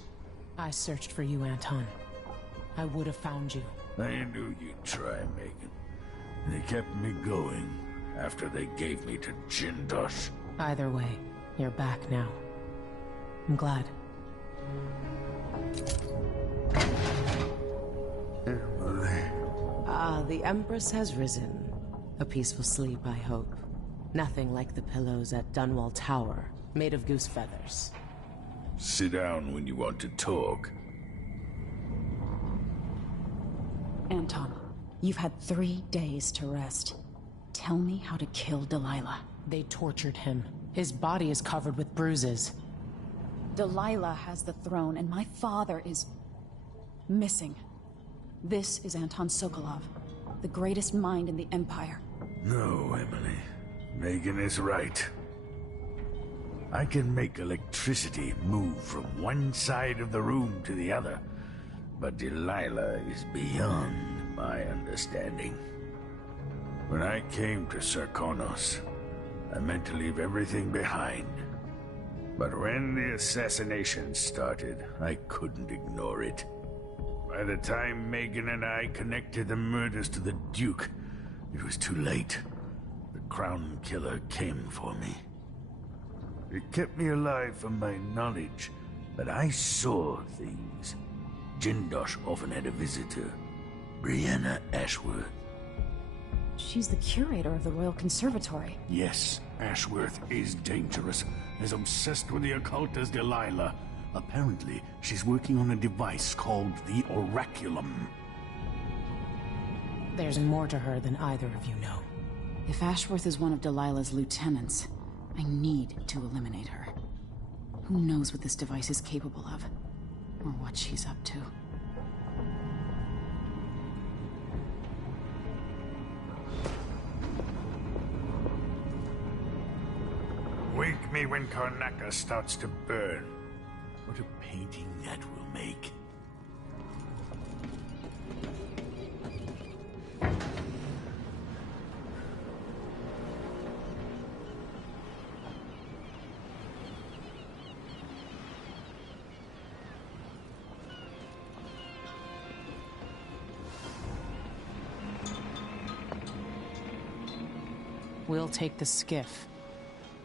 I searched for you, Anton. I would have found you. I knew you'd try, Megan. They kept me going after they gave me to Jindosh. Either way, you're back now. I'm glad. Emily. Ah, the Empress has risen. A peaceful sleep, I hope. Nothing like the pillows at Dunwall Tower, made of goose feathers. Sit down when you want to talk. Anton, you've had 3 days to rest. Tell me how to kill Delilah. They tortured him. His body is covered with bruises. Delilah has the throne, and my father is missing. This is Anton Sokolov, the greatest mind in the Empire. No, Emily. Megan is right. I can make electricity move from one side of the room to the other, but Delilah is beyond my understanding. When I came to Sarkonos, I meant to leave everything behind. But when the assassination started, I couldn't ignore it. By the time Megan and I connected the murders to the Duke, it was too late. The Crown Killer came for me. It kept me alive from my knowledge, but I saw things. Jindosh often had a visitor, Brianna Ashworth. She's the curator of the Royal Conservatory. Yes, Ashworth is dangerous, as obsessed with the occult as Delilah. Apparently, she's working on a device called the Oraculum. There's more to her than either of you know. If Ashworth is one of Delilah's lieutenants, I need to eliminate her. Who knows what this device is capable of, or what she's up to. Wake me when Karnaca starts to burn. What a painting that will make. We'll take the skiff.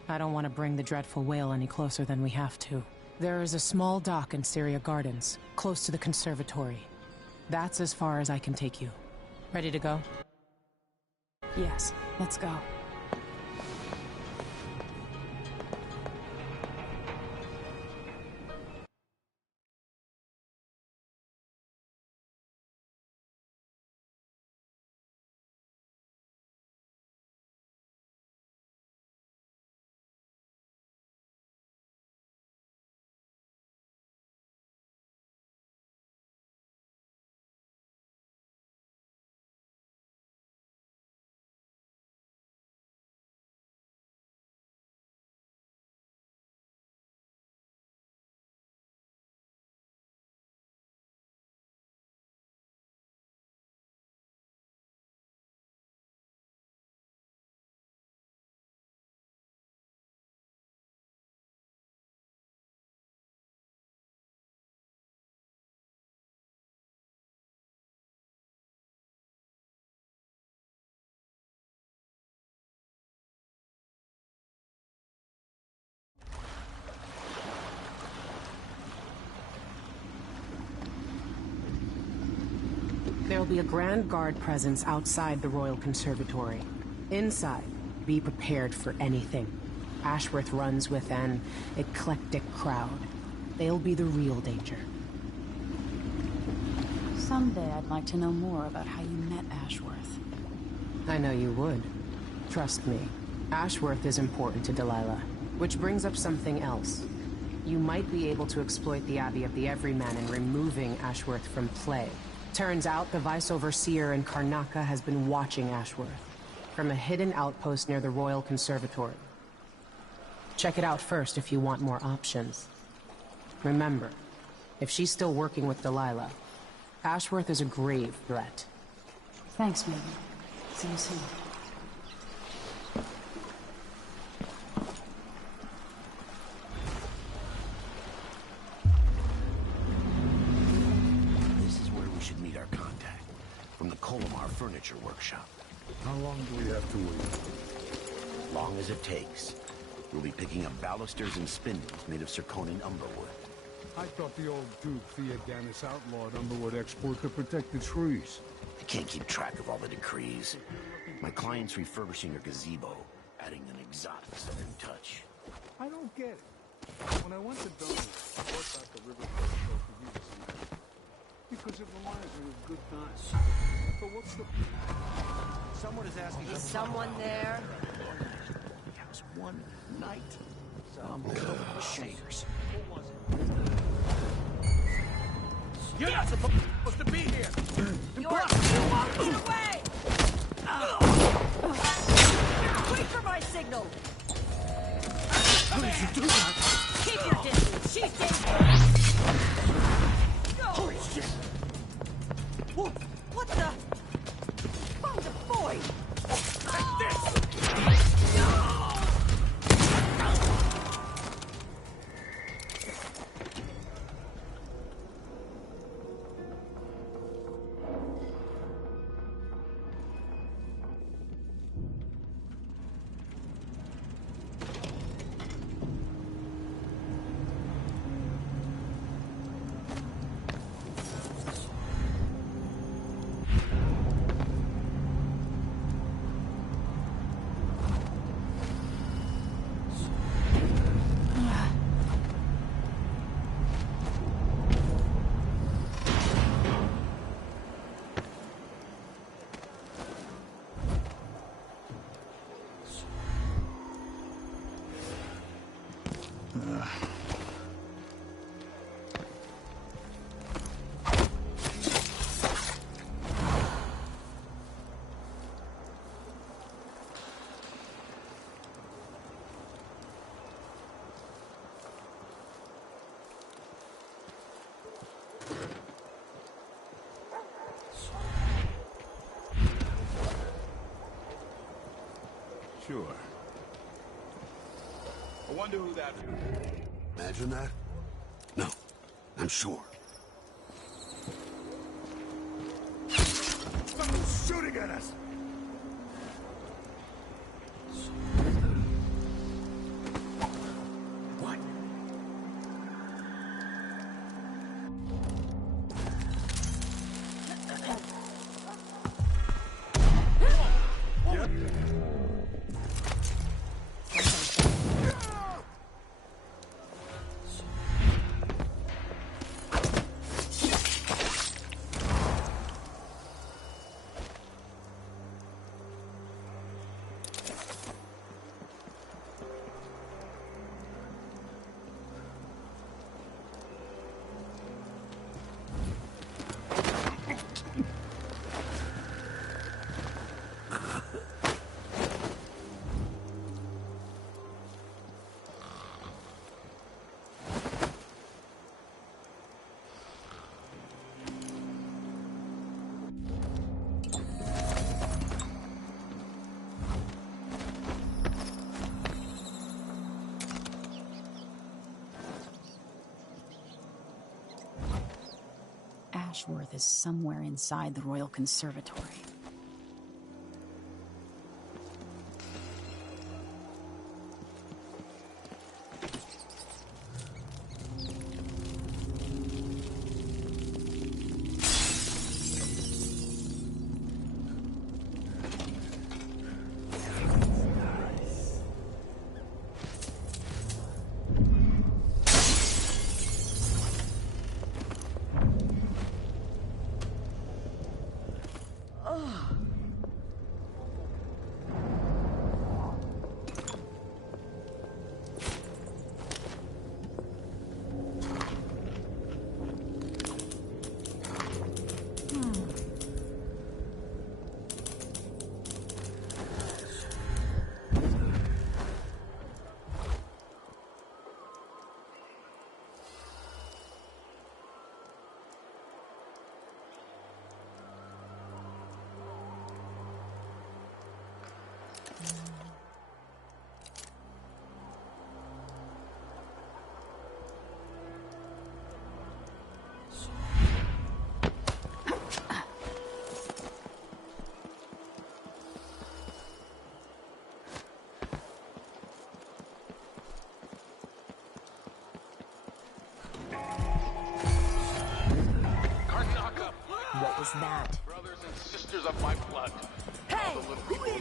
I don't want to bring the dreadful whale any closer than we have to. There is a small dock in Syria Gardens, close to the conservatory. That's as far as I can take you. Ready to go? Yes, let's go. There'll be a Grand Guard presence outside the Royal Conservatory. Inside, be prepared for anything. Ashworth runs with an eclectic crowd. They'll be the real danger. Someday I'd like to know more about how you met Ashworth. I know you would. Trust me. Ashworth is important to Delilah. Which brings up something else. You might be able to exploit the Abbey of the Everyman in removing Ashworth from play. Turns out the Vice Overseer in Karnaca has been watching Ashworth from a hidden outpost near the Royal Conservatory. Check it out first if you want more options. Remember, if she's still working with Delilah, Ashworth is a grave threat. Thanks, Megan. See you soon. Furniture workshop. How long do we have to wait? Long as it takes. We'll be picking up balusters and spindles made of Zirconian umberwood. I thought the old Duke Theodanis outlawed umberwood export to protect the trees. I can't keep track of all the decrees. My client's refurbishing her gazebo, adding an exotic southern touch. I don't get it. When I went to Dover, I bought out the River Show for you this evening. Because it reminds me of good times. But what's the... Someone is asking... Is someone there? House one night. Shakers. You're not supposed to be here! You won't get away! Wait for my signal! How did you do that? Keep your distance! She's dangerous! Holy shit! What the? Found a boy! Like this! Sure. I wonder who that is. Imagine that? No, I'm sure. Someone's shooting at us! What? Ashworth is somewhere inside the Royal Conservatory. What was that? Brothers and sisters of my blood. Hey! Who is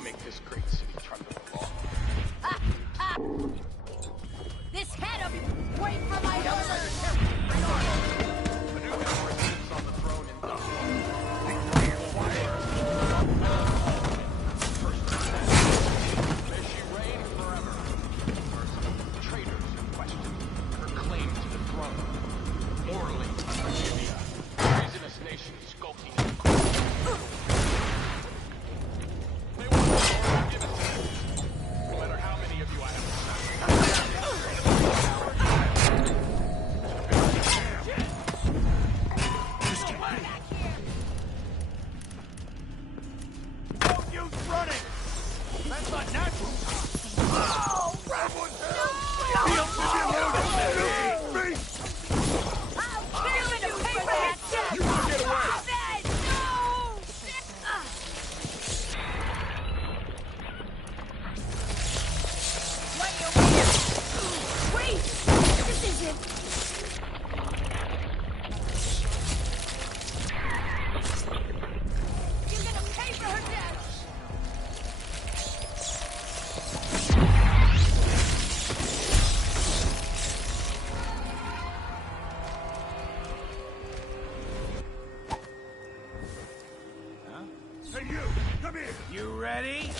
Ready?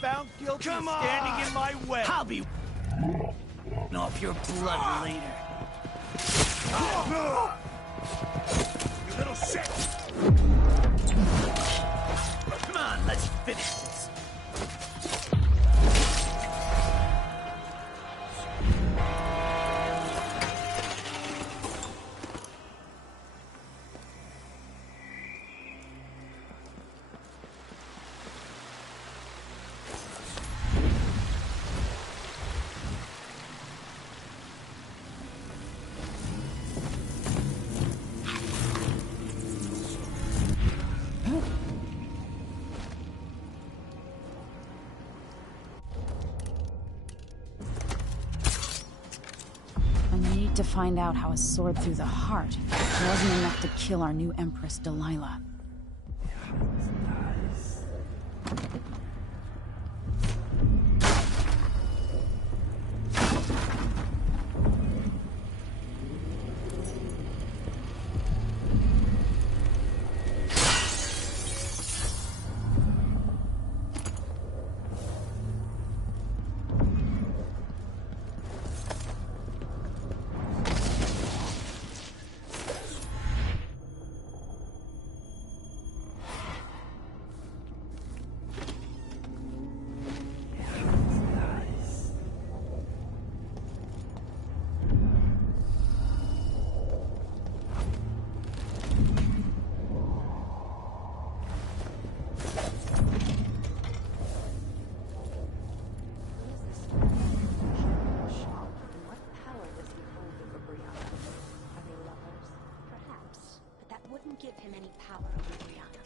Found guilty Come of on! standing in my way. I'll be off your blood later. You little shit! Come on, let's finish this. I need to find out how a sword through the heart wasn't enough to kill our new Empress, Delilah. Give him any power over Brianna.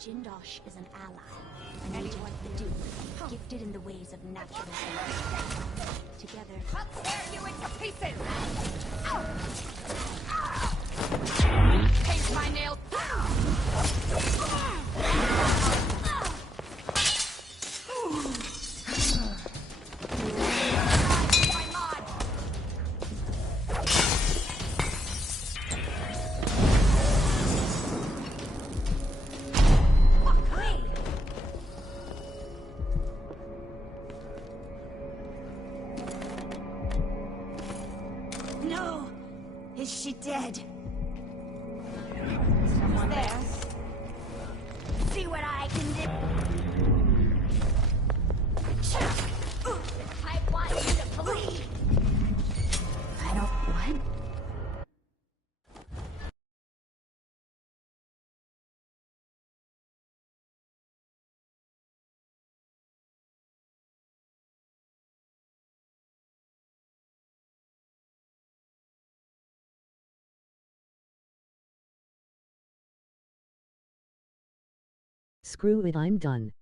Jindosh is an ally, an agent of the Duke, gifted in the ways of natural selection. Together, I'll tear you into pieces! Paint my nails! No! Is she dead? Someone there? See what I can do? I want you to bleed! I don't... What? Screw it, I'm done.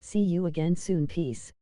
See you again soon, peace.